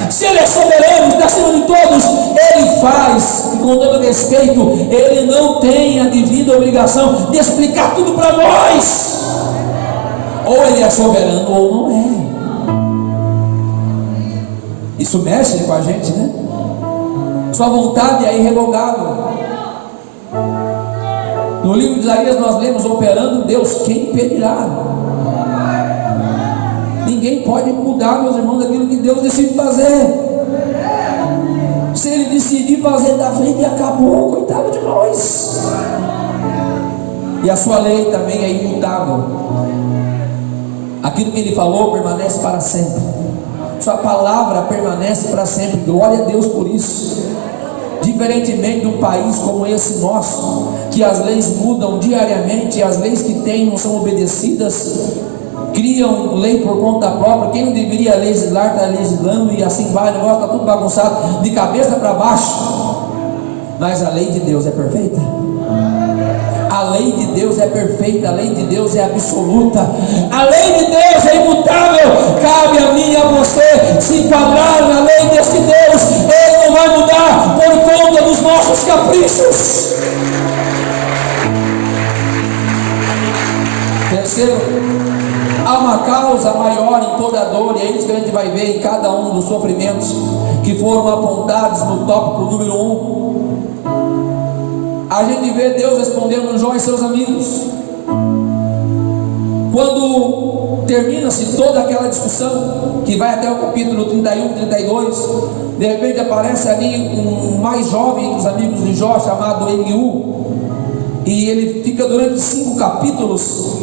Se ele é soberano, está acima de todos, ele faz, e com todo respeito, ele não tem a devida obrigação de explicar tudo para nós. Ou ele é soberano ou não é. Isso mexe com a gente, né? Sua vontade é irrevogável. No livro de Isaías nós lemos: operando Deus, quem impedirá? Ninguém pode mudar, meus irmãos, aquilo que Deus decide fazer. Se Ele decidir fazer da frente, acabou, coitado de nós. E a sua lei também é imutável. Aquilo que Ele falou permanece para sempre. Sua palavra permanece para sempre. Glória a Deus por isso. Diferentemente de um país como esse nosso, que as leis mudam diariamente, e as leis que tem não são obedecidas, criam lei por conta própria. Quem não deveria legislar está legislando, e assim vai, o negócio está tudo bagunçado, de cabeça para baixo. Mas a lei de Deus é perfeita. A lei de Deus é perfeita, a lei de Deus é absoluta, a lei de Deus é imutável. Cabe a mim e a você se enquadrar na lei desse Deus. Ele não vai mudar por conta dos nossos caprichos. Terceiro, há uma causa maior em toda a dor, e é isso que a gente vai ver em cada um dos sofrimentos que foram apontados no tópico número 1. A gente vê Deus respondendo Jó e seus amigos. Quando termina-se toda aquela discussão, que vai até o capítulo 31, 32, de repente aparece ali um mais jovem dos amigos de Jó, chamado Eliú, e ele fica durante 5 capítulos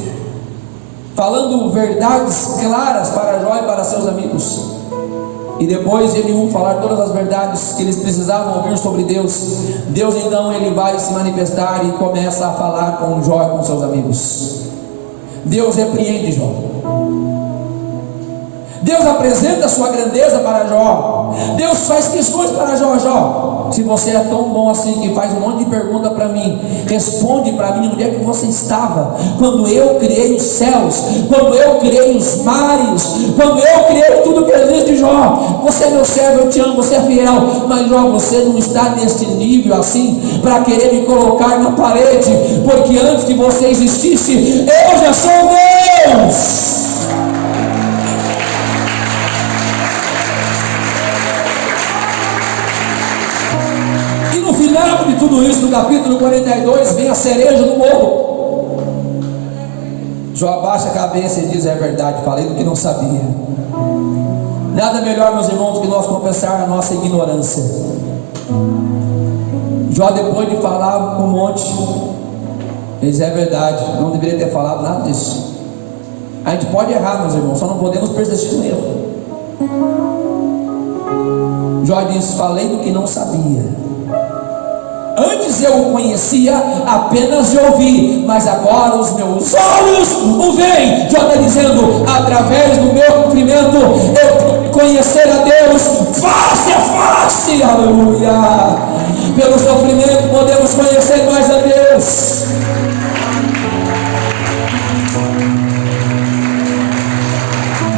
falando verdades claras para Jó e para seus amigos. E depois de Eliú falar todas as verdades que eles precisavam ouvir sobre Deus, Deus então ele vai se manifestar e começa a falar com Jó e com seus amigos. Deus repreende Jó. Deus apresenta a sua grandeza para Jó. Deus faz questões para Jó. Jó, se você é tão bom assim, que faz um monte de pergunta para mim, responde para mim onde é que você estava quando eu criei os céus, quando eu criei os mares, quando eu criei tudo que existe. Jó, você é meu servo, eu te amo, você é fiel, mas Jó, você não está neste nível assim para querer me colocar na parede, porque antes que você existisse, eu já sou Deus. No final de tudo isso, no capítulo 42, vem a cereja do bolo. Jó abaixa a cabeça e diz: é verdade, falei do que não sabia. Nada melhor, meus irmãos, que nós confessar a nossa ignorância. Jó, depois de falar um monte, diz: é verdade, não deveria ter falado nada disso. A gente pode errar, meus irmãos, só não podemos persistir no erro. Jó diz: falei do que não sabia. Antes eu o conhecia apenas de ouvir, mas agora os meus olhos o veem. Jó está dizendo: através do meu sofrimento eu pude conhecer a Deus face a face. Aleluia. Pelo sofrimento podemos conhecer mais a Deus.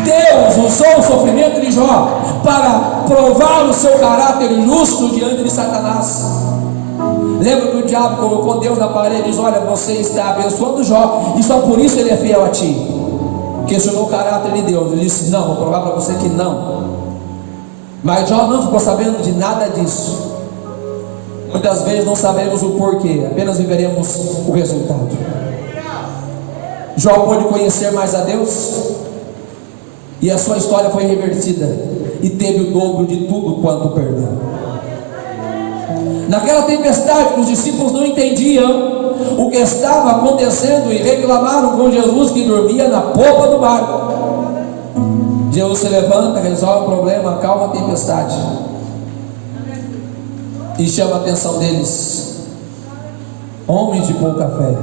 Deus usou o sofrimento de Jó para provar o seu caráter justo diante de Satanás. Lembra que o diabo colocou Deus na parede e diz: olha, você está abençoando Jó, e só por isso ele é fiel a ti. Questionou o caráter de Deus. Ele disse: não, vou provar para você que não. Mas Jó não ficou sabendo de nada disso. Muitas vezes não sabemos o porquê, apenas viveremos o resultado. Jó pôde conhecer mais a Deus, e a sua história foi revertida, e teve o dobro de tudo quanto perdeu. Naquela tempestade, os discípulos não entendiam o que estava acontecendo e reclamaram com Jesus, que dormia na popa do barco. Jesus se levanta, resolve o problema, acalma a tempestade e chama a atenção deles: homens de pouca fé.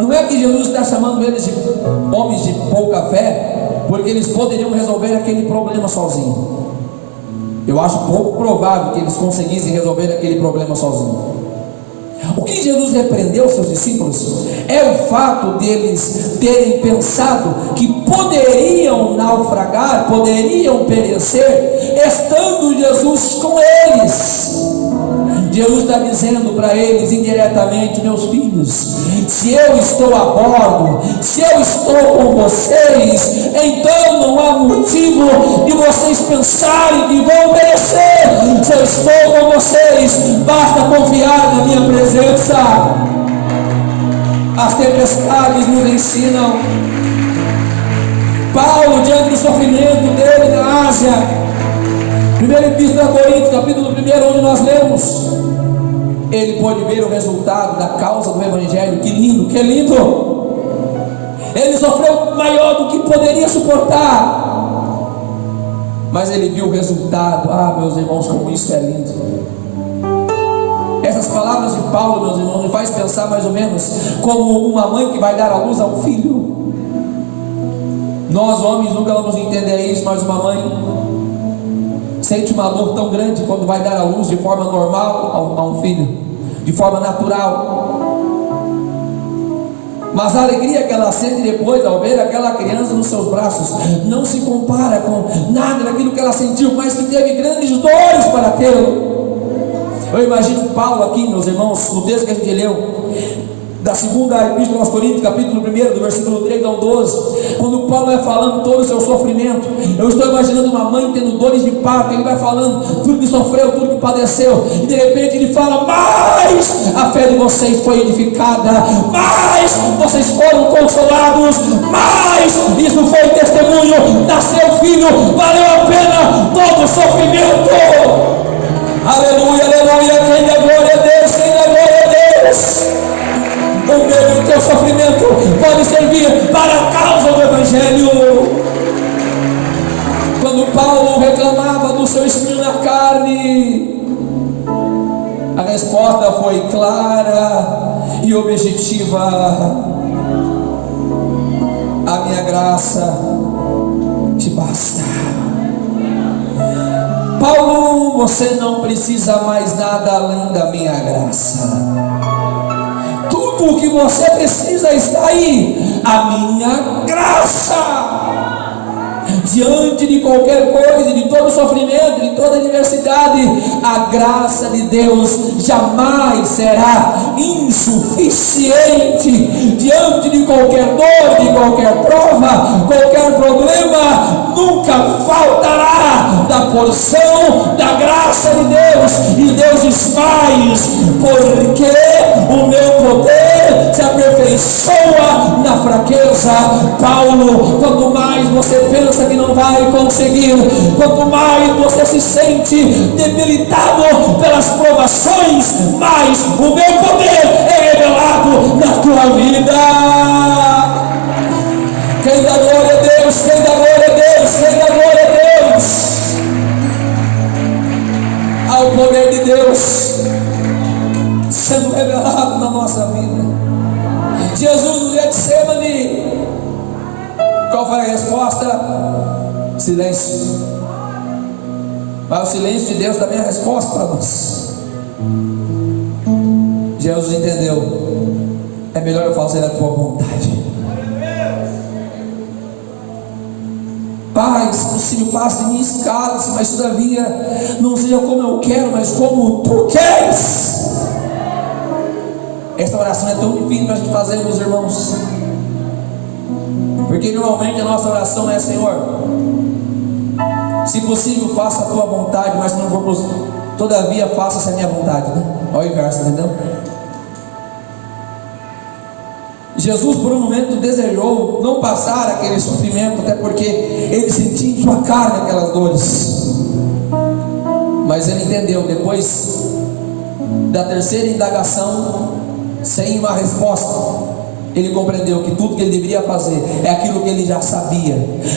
Não é que Jesus está chamando eles de homens de pouca fé porque eles poderiam resolver aquele problema sozinhos. Eu acho pouco provável que eles conseguissem resolver aquele problema sozinhos. O que Jesus repreendeu seus discípulos é o fato deles terem pensado que poderiam naufragar, poderiam perecer, estando Jesus com eles. Jesus está dizendo para eles indiretamente: meus filhos, se eu estou a bordo, se eu estou com vocês, então não há motivo de vocês pensarem que vão perecer. Se eu estou com vocês, basta confiar na minha presença. As tempestades nos ensinam. Paulo, diante do sofrimento dele na Ásia, 1 Epístola a Coríntios, capítulo 1, onde nós lemos, ele pôde ver o resultado da causa do Evangelho. Que lindo, que lindo! Ele sofreu maior do que poderia suportar, mas ele viu o resultado. Ah, meus irmãos, como isso é lindo! Essas palavras de Paulo, meus irmãos, me faz pensar mais ou menos como uma mãe que vai dar à luz a um filho. Nós homens nunca vamos entender isso, mas uma mãe sente uma dor tão grande quando vai dar à luz de forma normal a um filho, de forma natural. Mas a alegria que ela sente depois ao ver aquela criança nos seus braços não se compara com nada daquilo que ela sentiu, mas que teve grandes dores para tê-lo. Eu imagino Paulo aqui, meus irmãos, no texto que a gente leu da segunda epístola aos Coríntios, capítulo 1, do versículo 3 ao 12, quando Paulo vai falando todo o seu sofrimento, eu estou imaginando uma mãe tendo dores de parto. Ele vai falando tudo que sofreu, tudo que padeceu, e de repente ele fala: mas a fé de vocês foi edificada, mas vocês foram consolados, mas isso foi testemunho, nasceu filho, valeu a pena todo o sofrimento. Aleluia, aleluia, quem dá glória a Deus, quem dá glória a Deus. O medo do teu sofrimento pode servir para a causa do Evangelho. Quando Paulo reclamava do seu espinho na carne, a resposta foi clara e objetiva: a minha graça te basta. Paulo, você não precisa mais nada além da minha graça. Tudo o que você precisa está aí, a minha graça. Diante de qualquer coisa, de todo sofrimento, de toda adversidade, a graça de Deus jamais será insuficiente. Diante de qualquer dor, de qualquer prova, qualquer problema, nunca faltará da porção da graça de Deus. E Deus diz mais: porque o meu poder se aperfeiçoa na fraqueza. Paulo, quanto mais você pensa que não vai conseguir, quanto mais você se sente debilitado pelas provações, mais o meu poder é revelado na tua vida. Quem dá glória a Deus, quem dá glória a Deus, quem dá glória a Deus. Ao poder de Deus sendo revelado na nossa vida. Jesus no Getsemane, qual foi a resposta? Silêncio. Mas o silêncio de Deus também é a resposta para nós. Jesus entendeu: é melhor eu fazer a tua vontade. Pai, se possível, passe de mim, escala-se, mas todavia não seja como eu quero, mas como tu queres. Esta oração é tão difícil para a gente fazer, meus irmãos, porque normalmente a nossa oração é: Senhor, se possível, faça a tua vontade, mas se não for possível, todavia faça-se a minha vontade, né? Olha o inverso, entendeu? Jesus por um momento desejou não passar aquele sofrimento, até porque ele sentia em sua carne aquelas dores, mas ele entendeu, depois da terceira indagação, sem uma resposta, ele compreendeu que tudo que ele deveria fazer é aquilo que ele já sabia.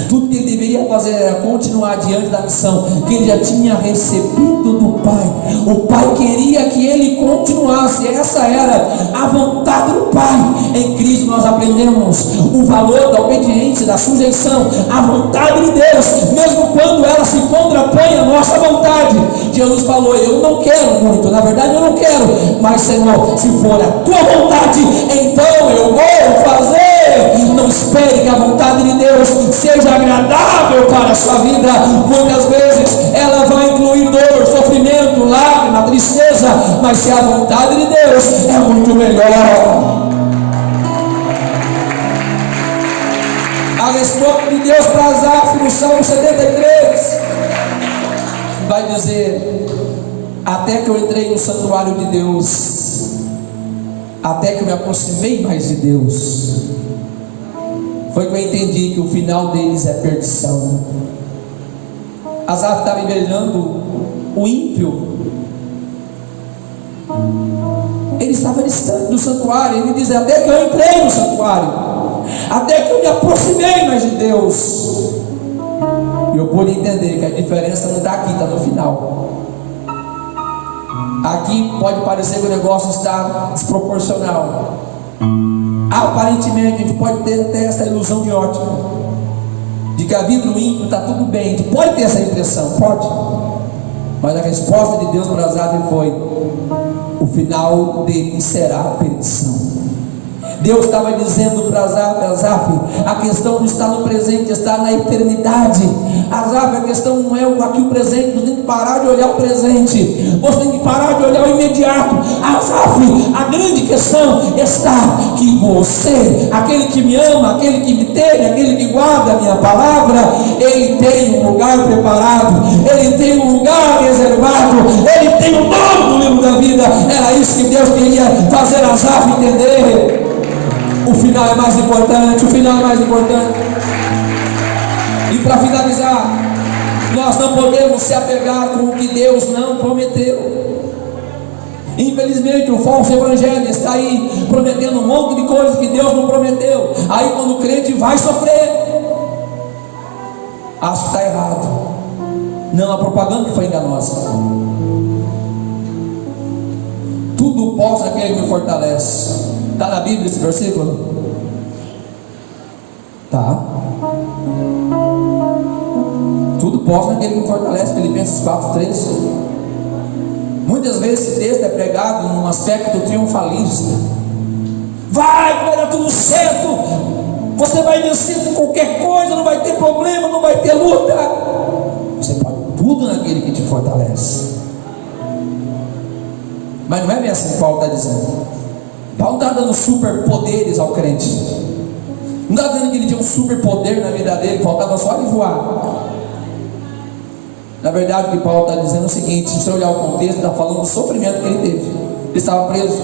Tudo que ele deveria fazer era continuar diante da missão que ele já tinha recebido do Pai. O Pai queria que ele continuasse. Essa era a vontade do Pai. Em Cristo nós aprendemos o valor da obediência, da sujeição à vontade de Deus, mesmo quando ela se contrapõe à nossa vontade. Jesus falou: eu não quero muito, na verdade eu não quero, mas Senhor, se for a tua vontade, então eu vou fazer. Não espere que a vontade de Deus seja agradável para a sua vida. Muitas vezes ela vai incluir dor, sofrimento, lágrima, tristeza, mas se a vontade de Deus é muito melhor. A resposta de Deus para Asaf no Salmo 73 vai dizer: até que eu entrei no santuário de Deus, até que eu me aproximei mais de Deus, foi que eu entendi que o final deles é perdição. Asaf estava invejando o ímpio. Ele estava distante do santuário. Ele diz: até que eu entrei no santuário, até que eu me aproximei mais de Deus. E eu pude entender que a diferença não está aqui, está no final. Aqui pode parecer que o negócio está desproporcional. Aparentemente a gente pode ter até essa ilusão de ótica, de que a vida do ímpio está tudo bem. A gente pode ter essa impressão, pode. Mas a resposta de Deus para Asaf foi: o final dele será a perdição. Deus estava dizendo para Asaf: a questão não está no presente, está na eternidade. Asaf, a questão não é aqui o presente. Você tem que parar de olhar o presente, você tem que parar de olhar o imediato. Asaf, a grande questão está que você, aquele que me ama, aquele que me teme, aquele que guarda a minha palavra, ele tem um lugar preparado, ele tem um lugar reservado, ele tem o nome no livro da vida. Era isso que Deus queria fazer Asaf entender. O final é mais importante, o final é mais importante. E para finalizar, nós não podemos se apegar com o que Deus não prometeu. Infelizmente o falso evangelho está aí prometendo um monte de coisas que Deus não prometeu. Aí quando o crente vai sofrer, acho que está errado. Não, a propaganda que foi enganosa. Tudo posso naquele que me fortalece. Está na Bíblia esse versículo? Tá. posso naquele que me fortalece. Filipenses 4:13. Muitas vezes esse texto é pregado num aspecto triunfalista. Vai dar tudo certo, você vai vencer com qualquer coisa, não vai ter problema, não vai ter luta. Você pode tudo naquele que te fortalece. Mas não é bem assim que Paulo está dizendo. Paulo está dando superpoderes ao crente. Não está dizendo que ele tinha um superpoder na vida dele, faltava só ele voar. Na verdade, o que Paulo está dizendo é o seguinte: se você olhar o contexto, está falando do sofrimento que ele teve. Ele estava preso.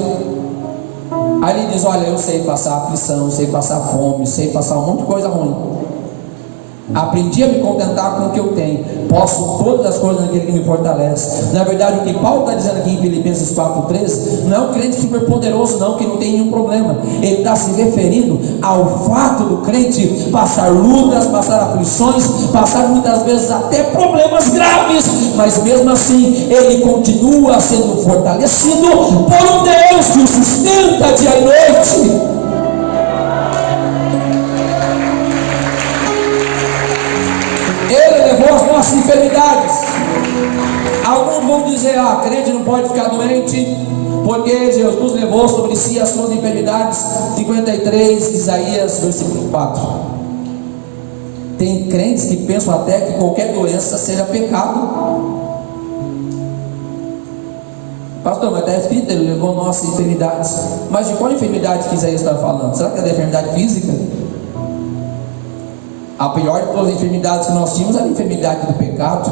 Aí ele diz: olha, eu sei passar aflição, sei passar fome, sei passar um monte de coisa ruim. Aprendi a me contentar com o que eu tenho. Posso todas as coisas naquele que me fortalece. Na verdade, o que Paulo está dizendo aqui em Filipenses 4:13 não é um crente super poderoso não, que não tem nenhum problema. Ele está se referindo ao fato do crente passar lutas, passar aflições, passar muitas vezes até problemas graves, mas mesmo assim ele continua sendo fortalecido por um Deus que o sustenta dia e noite. Ele levou as nossas enfermidades. Alguns vão dizer: crente não pode ficar doente, porque Jesus levou sobre si as suas enfermidades. 53, Isaías, versículo 4. Tem crentes que pensam até que qualquer doença seja pecado. Pastor, mas está escrito, ele levou nossas enfermidades. Mas de qual enfermidade que Isaías está falando? Será que é da enfermidade física? A pior de todas as enfermidades que nós tínhamos era a enfermidade do pecado.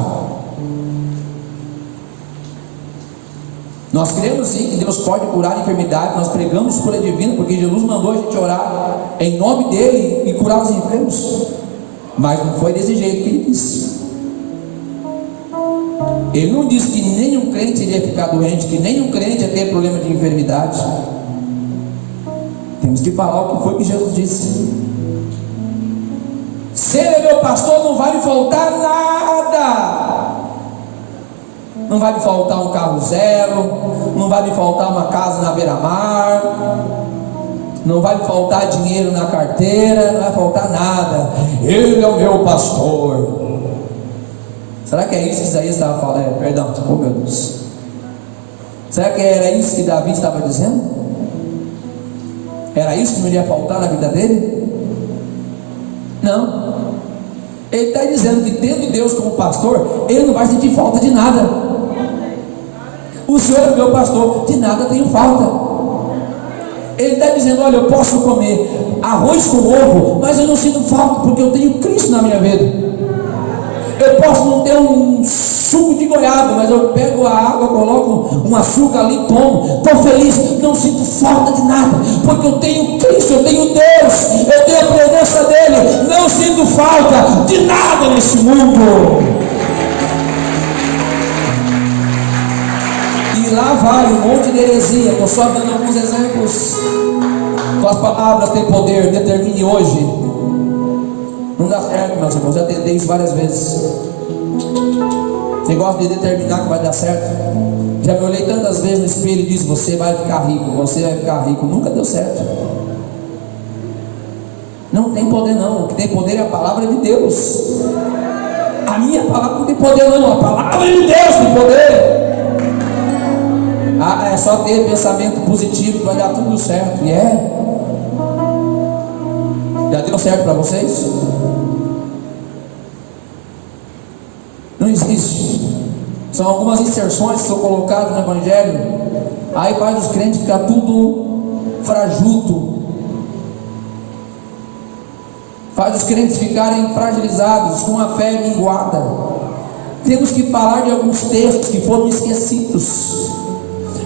Nós cremos sim que Deus pode curar a enfermidade. Nós pregamos cura divina, porque Jesus mandou a gente orar em nome dele e curar os enfermos. Mas não foi desse jeito que ele disse. Ele não disse que nenhum crente iria ficar doente, que nenhum crente ia ter problema de enfermidade. Temos que falar o que foi que Jesus disse. Se ele é meu pastor, não vai me faltar nada. Não vai me faltar um carro zero, não vai me faltar uma casa na beira-mar, não vai me faltar dinheiro na carteira, não vai faltar nada. Ele é o meu pastor. Será que é isso que Isaías estava falando? Perdão, oh meu Deus. Será que era isso que Davi estava dizendo? Era isso que não iria faltar na vida dele? Não. Ele está dizendo que tendo Deus como pastor, ele não vai sentir falta de nada. O Senhor é meu pastor, de nada tenho falta. Ele está dizendo: olha, eu posso comer arroz com ovo, mas eu não sinto falta, porque eu tenho Cristo na minha vida. Eu posso não ter um suco de goiaba, mas eu pego a água, coloco um açúcar ali e tomo. Estou feliz, não sinto falta de nada, porque eu tenho Cristo, eu tenho Deus, eu tenho a presença dele. Não sinto falta de nada nesse mundo. E lá vai um monte de heresia. Estou só dando alguns exemplos. Tuas palavras têm poder, determine hoje. Não dá certo, meus irmãos, já tentei isso várias vezes. Você gosta de determinar que vai dar certo? Já me olhei tantas vezes no espelho e disse: você vai ficar rico, você vai ficar rico. Nunca deu certo. Não tem poder não. O que tem poder é a palavra de Deus. A minha palavra não tem poder não. A palavra de Deus tem poder. É só ter pensamento positivo que vai dar tudo certo. E é. Já deu certo para vocês? Não existe. São algumas inserções que são colocadas no Evangelho. Aí faz os crentes ficar tudo frajuto. Faz os crentes ficarem fragilizados, com a fé minguada. Temos que falar de alguns textos que foram esquecidos.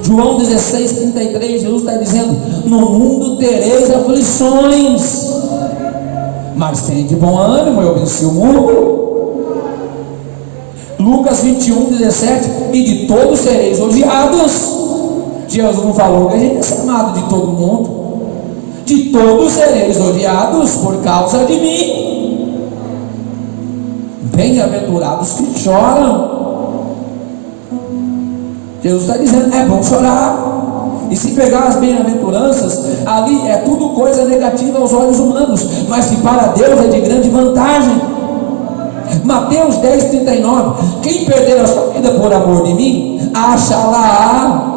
João 16:33, Jesus está dizendo: no mundo tereis aflições, mas tem de bom ânimo, eu venci o mundo. Lucas 21:17, e de todos sereis odiados. Jesus não falou que a gente é chamado de todo mundo. De todos sereis odiados por causa de mim. Bem-aventurados que choram. Jesus está dizendo: é bom chorar. E se pegar as bem-aventuranças, ali é tudo coisa negativa aos olhos humanos, mas que para Deus é de grande vantagem. Mateus 10:39. Quem perder a sua vida por amor de mim, achará.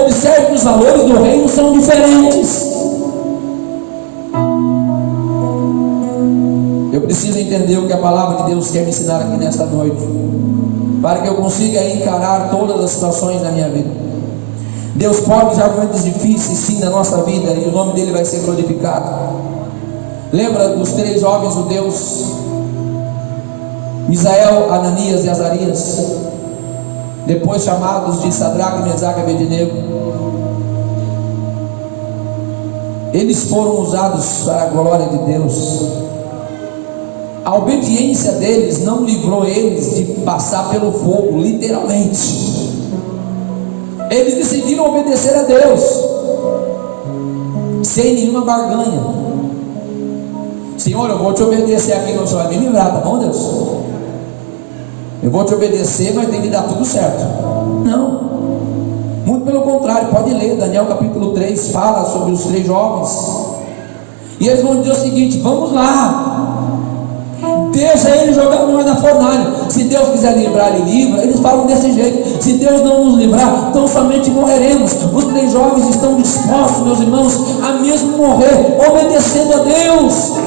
Observe que os valores do reino são diferentes. Eu preciso entender o que a palavra de Deus quer me ensinar aqui nesta noite, para que eu consiga encarar todas as situações da minha vida. Deus pode usar momentos difíceis sim na nossa vida, e o nome dele vai ser glorificado. Lembra dos 3 jovens judeus, Misael, Ananias e Azarias, depois chamados de Sadraque, Mesaque e Abednego? Eles foram usados para a glória de Deus. A obediência deles não livrou eles de passar pelo fogo, literalmente. Eles decidiram obedecer a Deus, sem nenhuma barganha. Senhor, eu vou te obedecer aqui, não só vai me livrar, tá bom, Deus? Eu vou te obedecer, mas tem que dar tudo certo. Não, muito pelo contrário. Pode ler, Daniel capítulo 3 fala sobre os 3 jovens, e eles vão dizer o seguinte: vamos lá, deixa ele jogar nós na fornalha. Se Deus quiser livrar, ele livra. Eles falam desse jeito: se Deus não nos livrar, então somente morreremos. Os 3 jovens estão dispostos, meus irmãos, a mesmo morrer, obedecendo a Deus.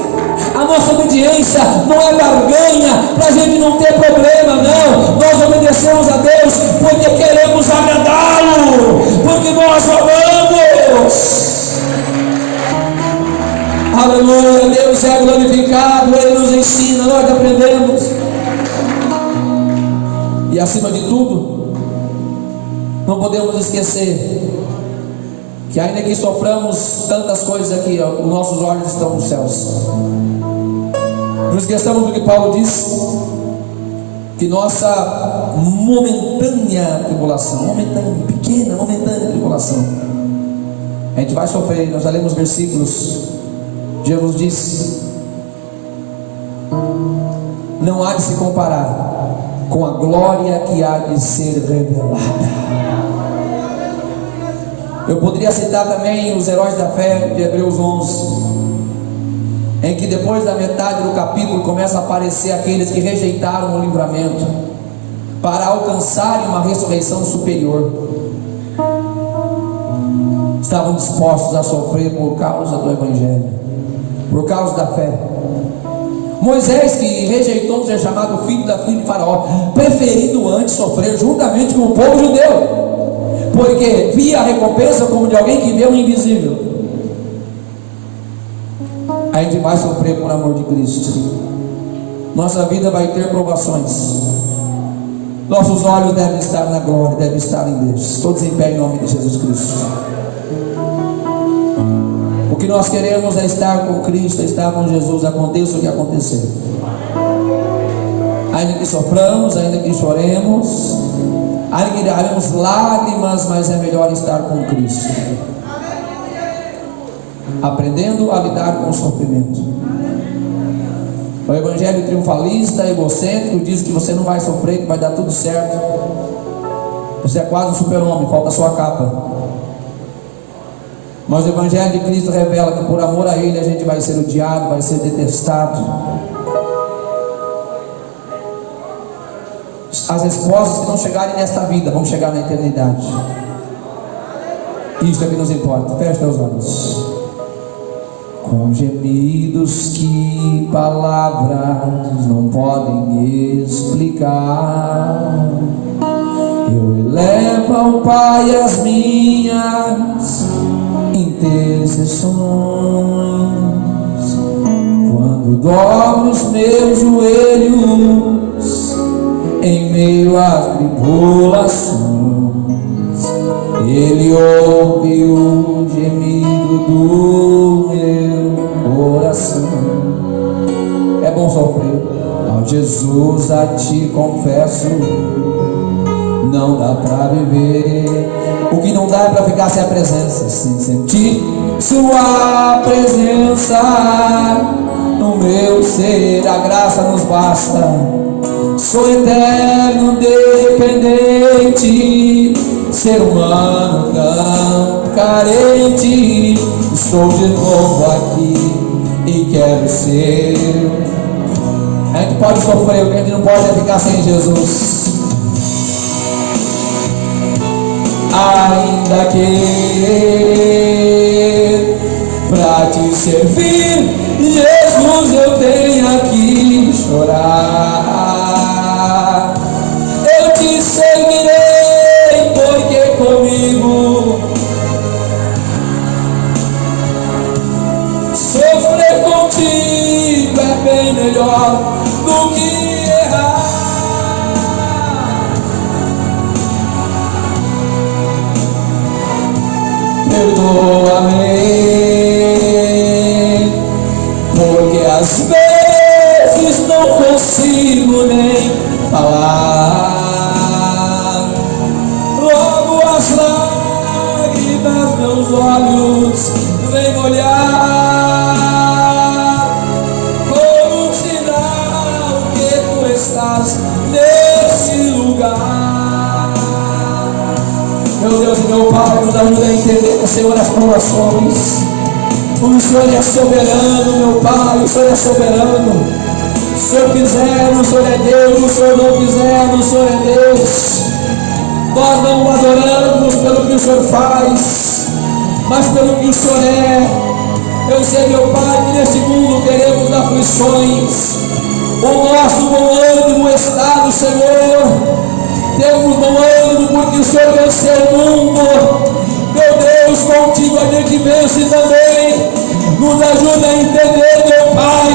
A nossa obediência não é barganha para a gente não ter problema, não. Nós obedecemos a Deus porque queremos agradá-lo, porque nós amamos. Aleluia, Deus é glorificado, Ele nos ensina, nós aprendemos. E acima de tudo, não podemos esquecer que ainda que soframos tantas coisas aqui, os nossos olhos estão nos céus. Não esqueçamos do que Paulo diz, que nossa momentânea tribulação, momentânea tribulação, a gente vai sofrer. Nós já lemos versículos. Jesus disse: não há de se comparar com a glória que há de ser revelada. Eu poderia citar também os heróis da fé de Hebreus 11, em que depois da metade do capítulo começa a aparecer aqueles que rejeitaram o livramento para alcançarem uma ressurreição superior. Estavam dispostos a sofrer por causa do Evangelho, por causa da fé. Moisés, que rejeitou ser chamado filho da filha de Faraó, preferindo antes sofrer juntamente com o povo judeu, porque via a recompensa como de alguém que vê o invisível. A gente vai sofrer por amor de Cristo. Nossa vida vai ter provações. Nossos olhos devem estar na glória, devem estar em Deus. Todos em pé em nome de Jesus Cristo. O que nós queremos é estar com Cristo, é estar com Jesus, aconteça o que acontecer. Ainda que soframos, ainda que choremos, ainda que derramemos lágrimas, mas é melhor estar com Cristo, aprendendo a lidar com o sofrimento. O evangelho triunfalista, egocêntrico, diz que você não vai sofrer, que vai dar tudo certo. Você é quase um super-homem, falta a sua capa. Mas o evangelho de Cristo revela que por amor a Ele a gente vai ser odiado, vai ser detestado. As respostas que não chegarem nesta vida vão chegar na eternidade. Isso é que nos importa. Feche teus olhos. Com gemidos que palavras não podem explicar, eu elevo ao Pai as minhas intercessões. Quando dobro os meus joelhos em meio às tribulações, Ele ouve o gemido do meu coração. É bom sofrer. Ó Jesus, a Ti confesso, não dá pra viver. O que não dá é pra ficar sem a presença, sem sentir Sua presença no meu ser. A graça nos basta. Sou eterno dependente, ser humano tão carente. Estou de novo aqui e quero ser. gente pode sofrer, o que a gente não pode é ficar sem Jesus. Ainda que pra te servir, Jesus, eu tenha que chorar, eu te seguirei, porque comigo sofrer contigo é bem melhor do que errar. Perdoa-me, porque às vezes não consigo nem falar. Logo as lágrimas meus olhos vêm molhar, como um sinal que tu estás nesse lugar. Meu Deus e meu Pai, nos ajuda a entender, Senhor, as provações. O Senhor é soberano, meu Pai, o Senhor é soberano. O Senhor quiser, o Senhor é Deus, o Senhor não quiser, o Senhor é Deus. Nós não o adoramos pelo que o Senhor faz, mas pelo que o Senhor é. Eu sei, meu Pai, que neste mundo teremos aflições. O nosso bom ânimo está no Senhor. Temos bom ânimo porque o Senhor venceu o mundo. Meu Deus, contigo a gente vence também. Nos ajuda a entender, meu Pai,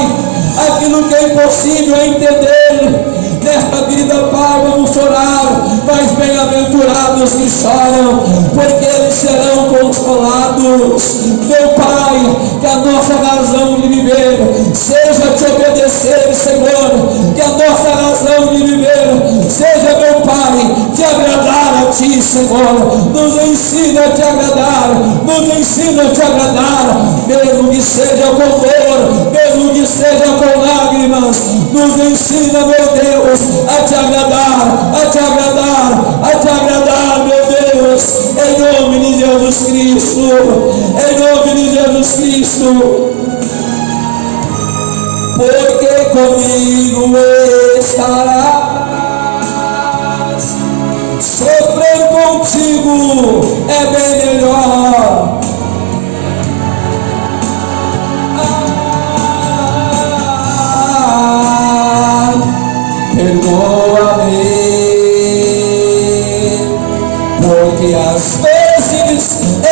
aquilo que é impossível a entender. Nesta vida, Pai, vamos chorar, mas bem-aventurados que choram, porque eles serão consolados. Meu Pai, que a nossa razão de viver seja te obedecer, Senhor. Que a nossa razão de viver seja, meu Pai, te agradar a Ti, Senhor. Nos ensina a Te agradar, nos ensina a Te agradar, mesmo que seja com dor, mesmo que seja com lágrimas. Nos ensina, meu Deus, a Te agradar, a Te agradar, a Te agradar, meu Deus, em nome de Jesus Cristo, em nome de Jesus Cristo. Porque comigo estarás, sofrer contigo é bem melhor. Perdoa-me, porque às vezes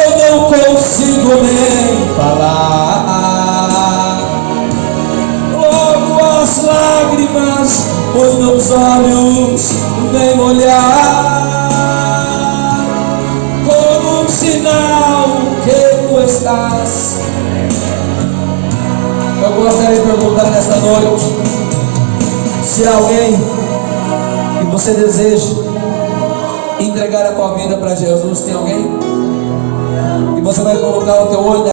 eu não consigo nem falar. Logo as lágrimas, os meus olhos vêm molhar, como um sinal que tu estás. Eu gostaria de perguntar nesta noite, se há alguém que você deseja entregar a tua vida para Jesus, tem alguém? E você vai colocar o teu olho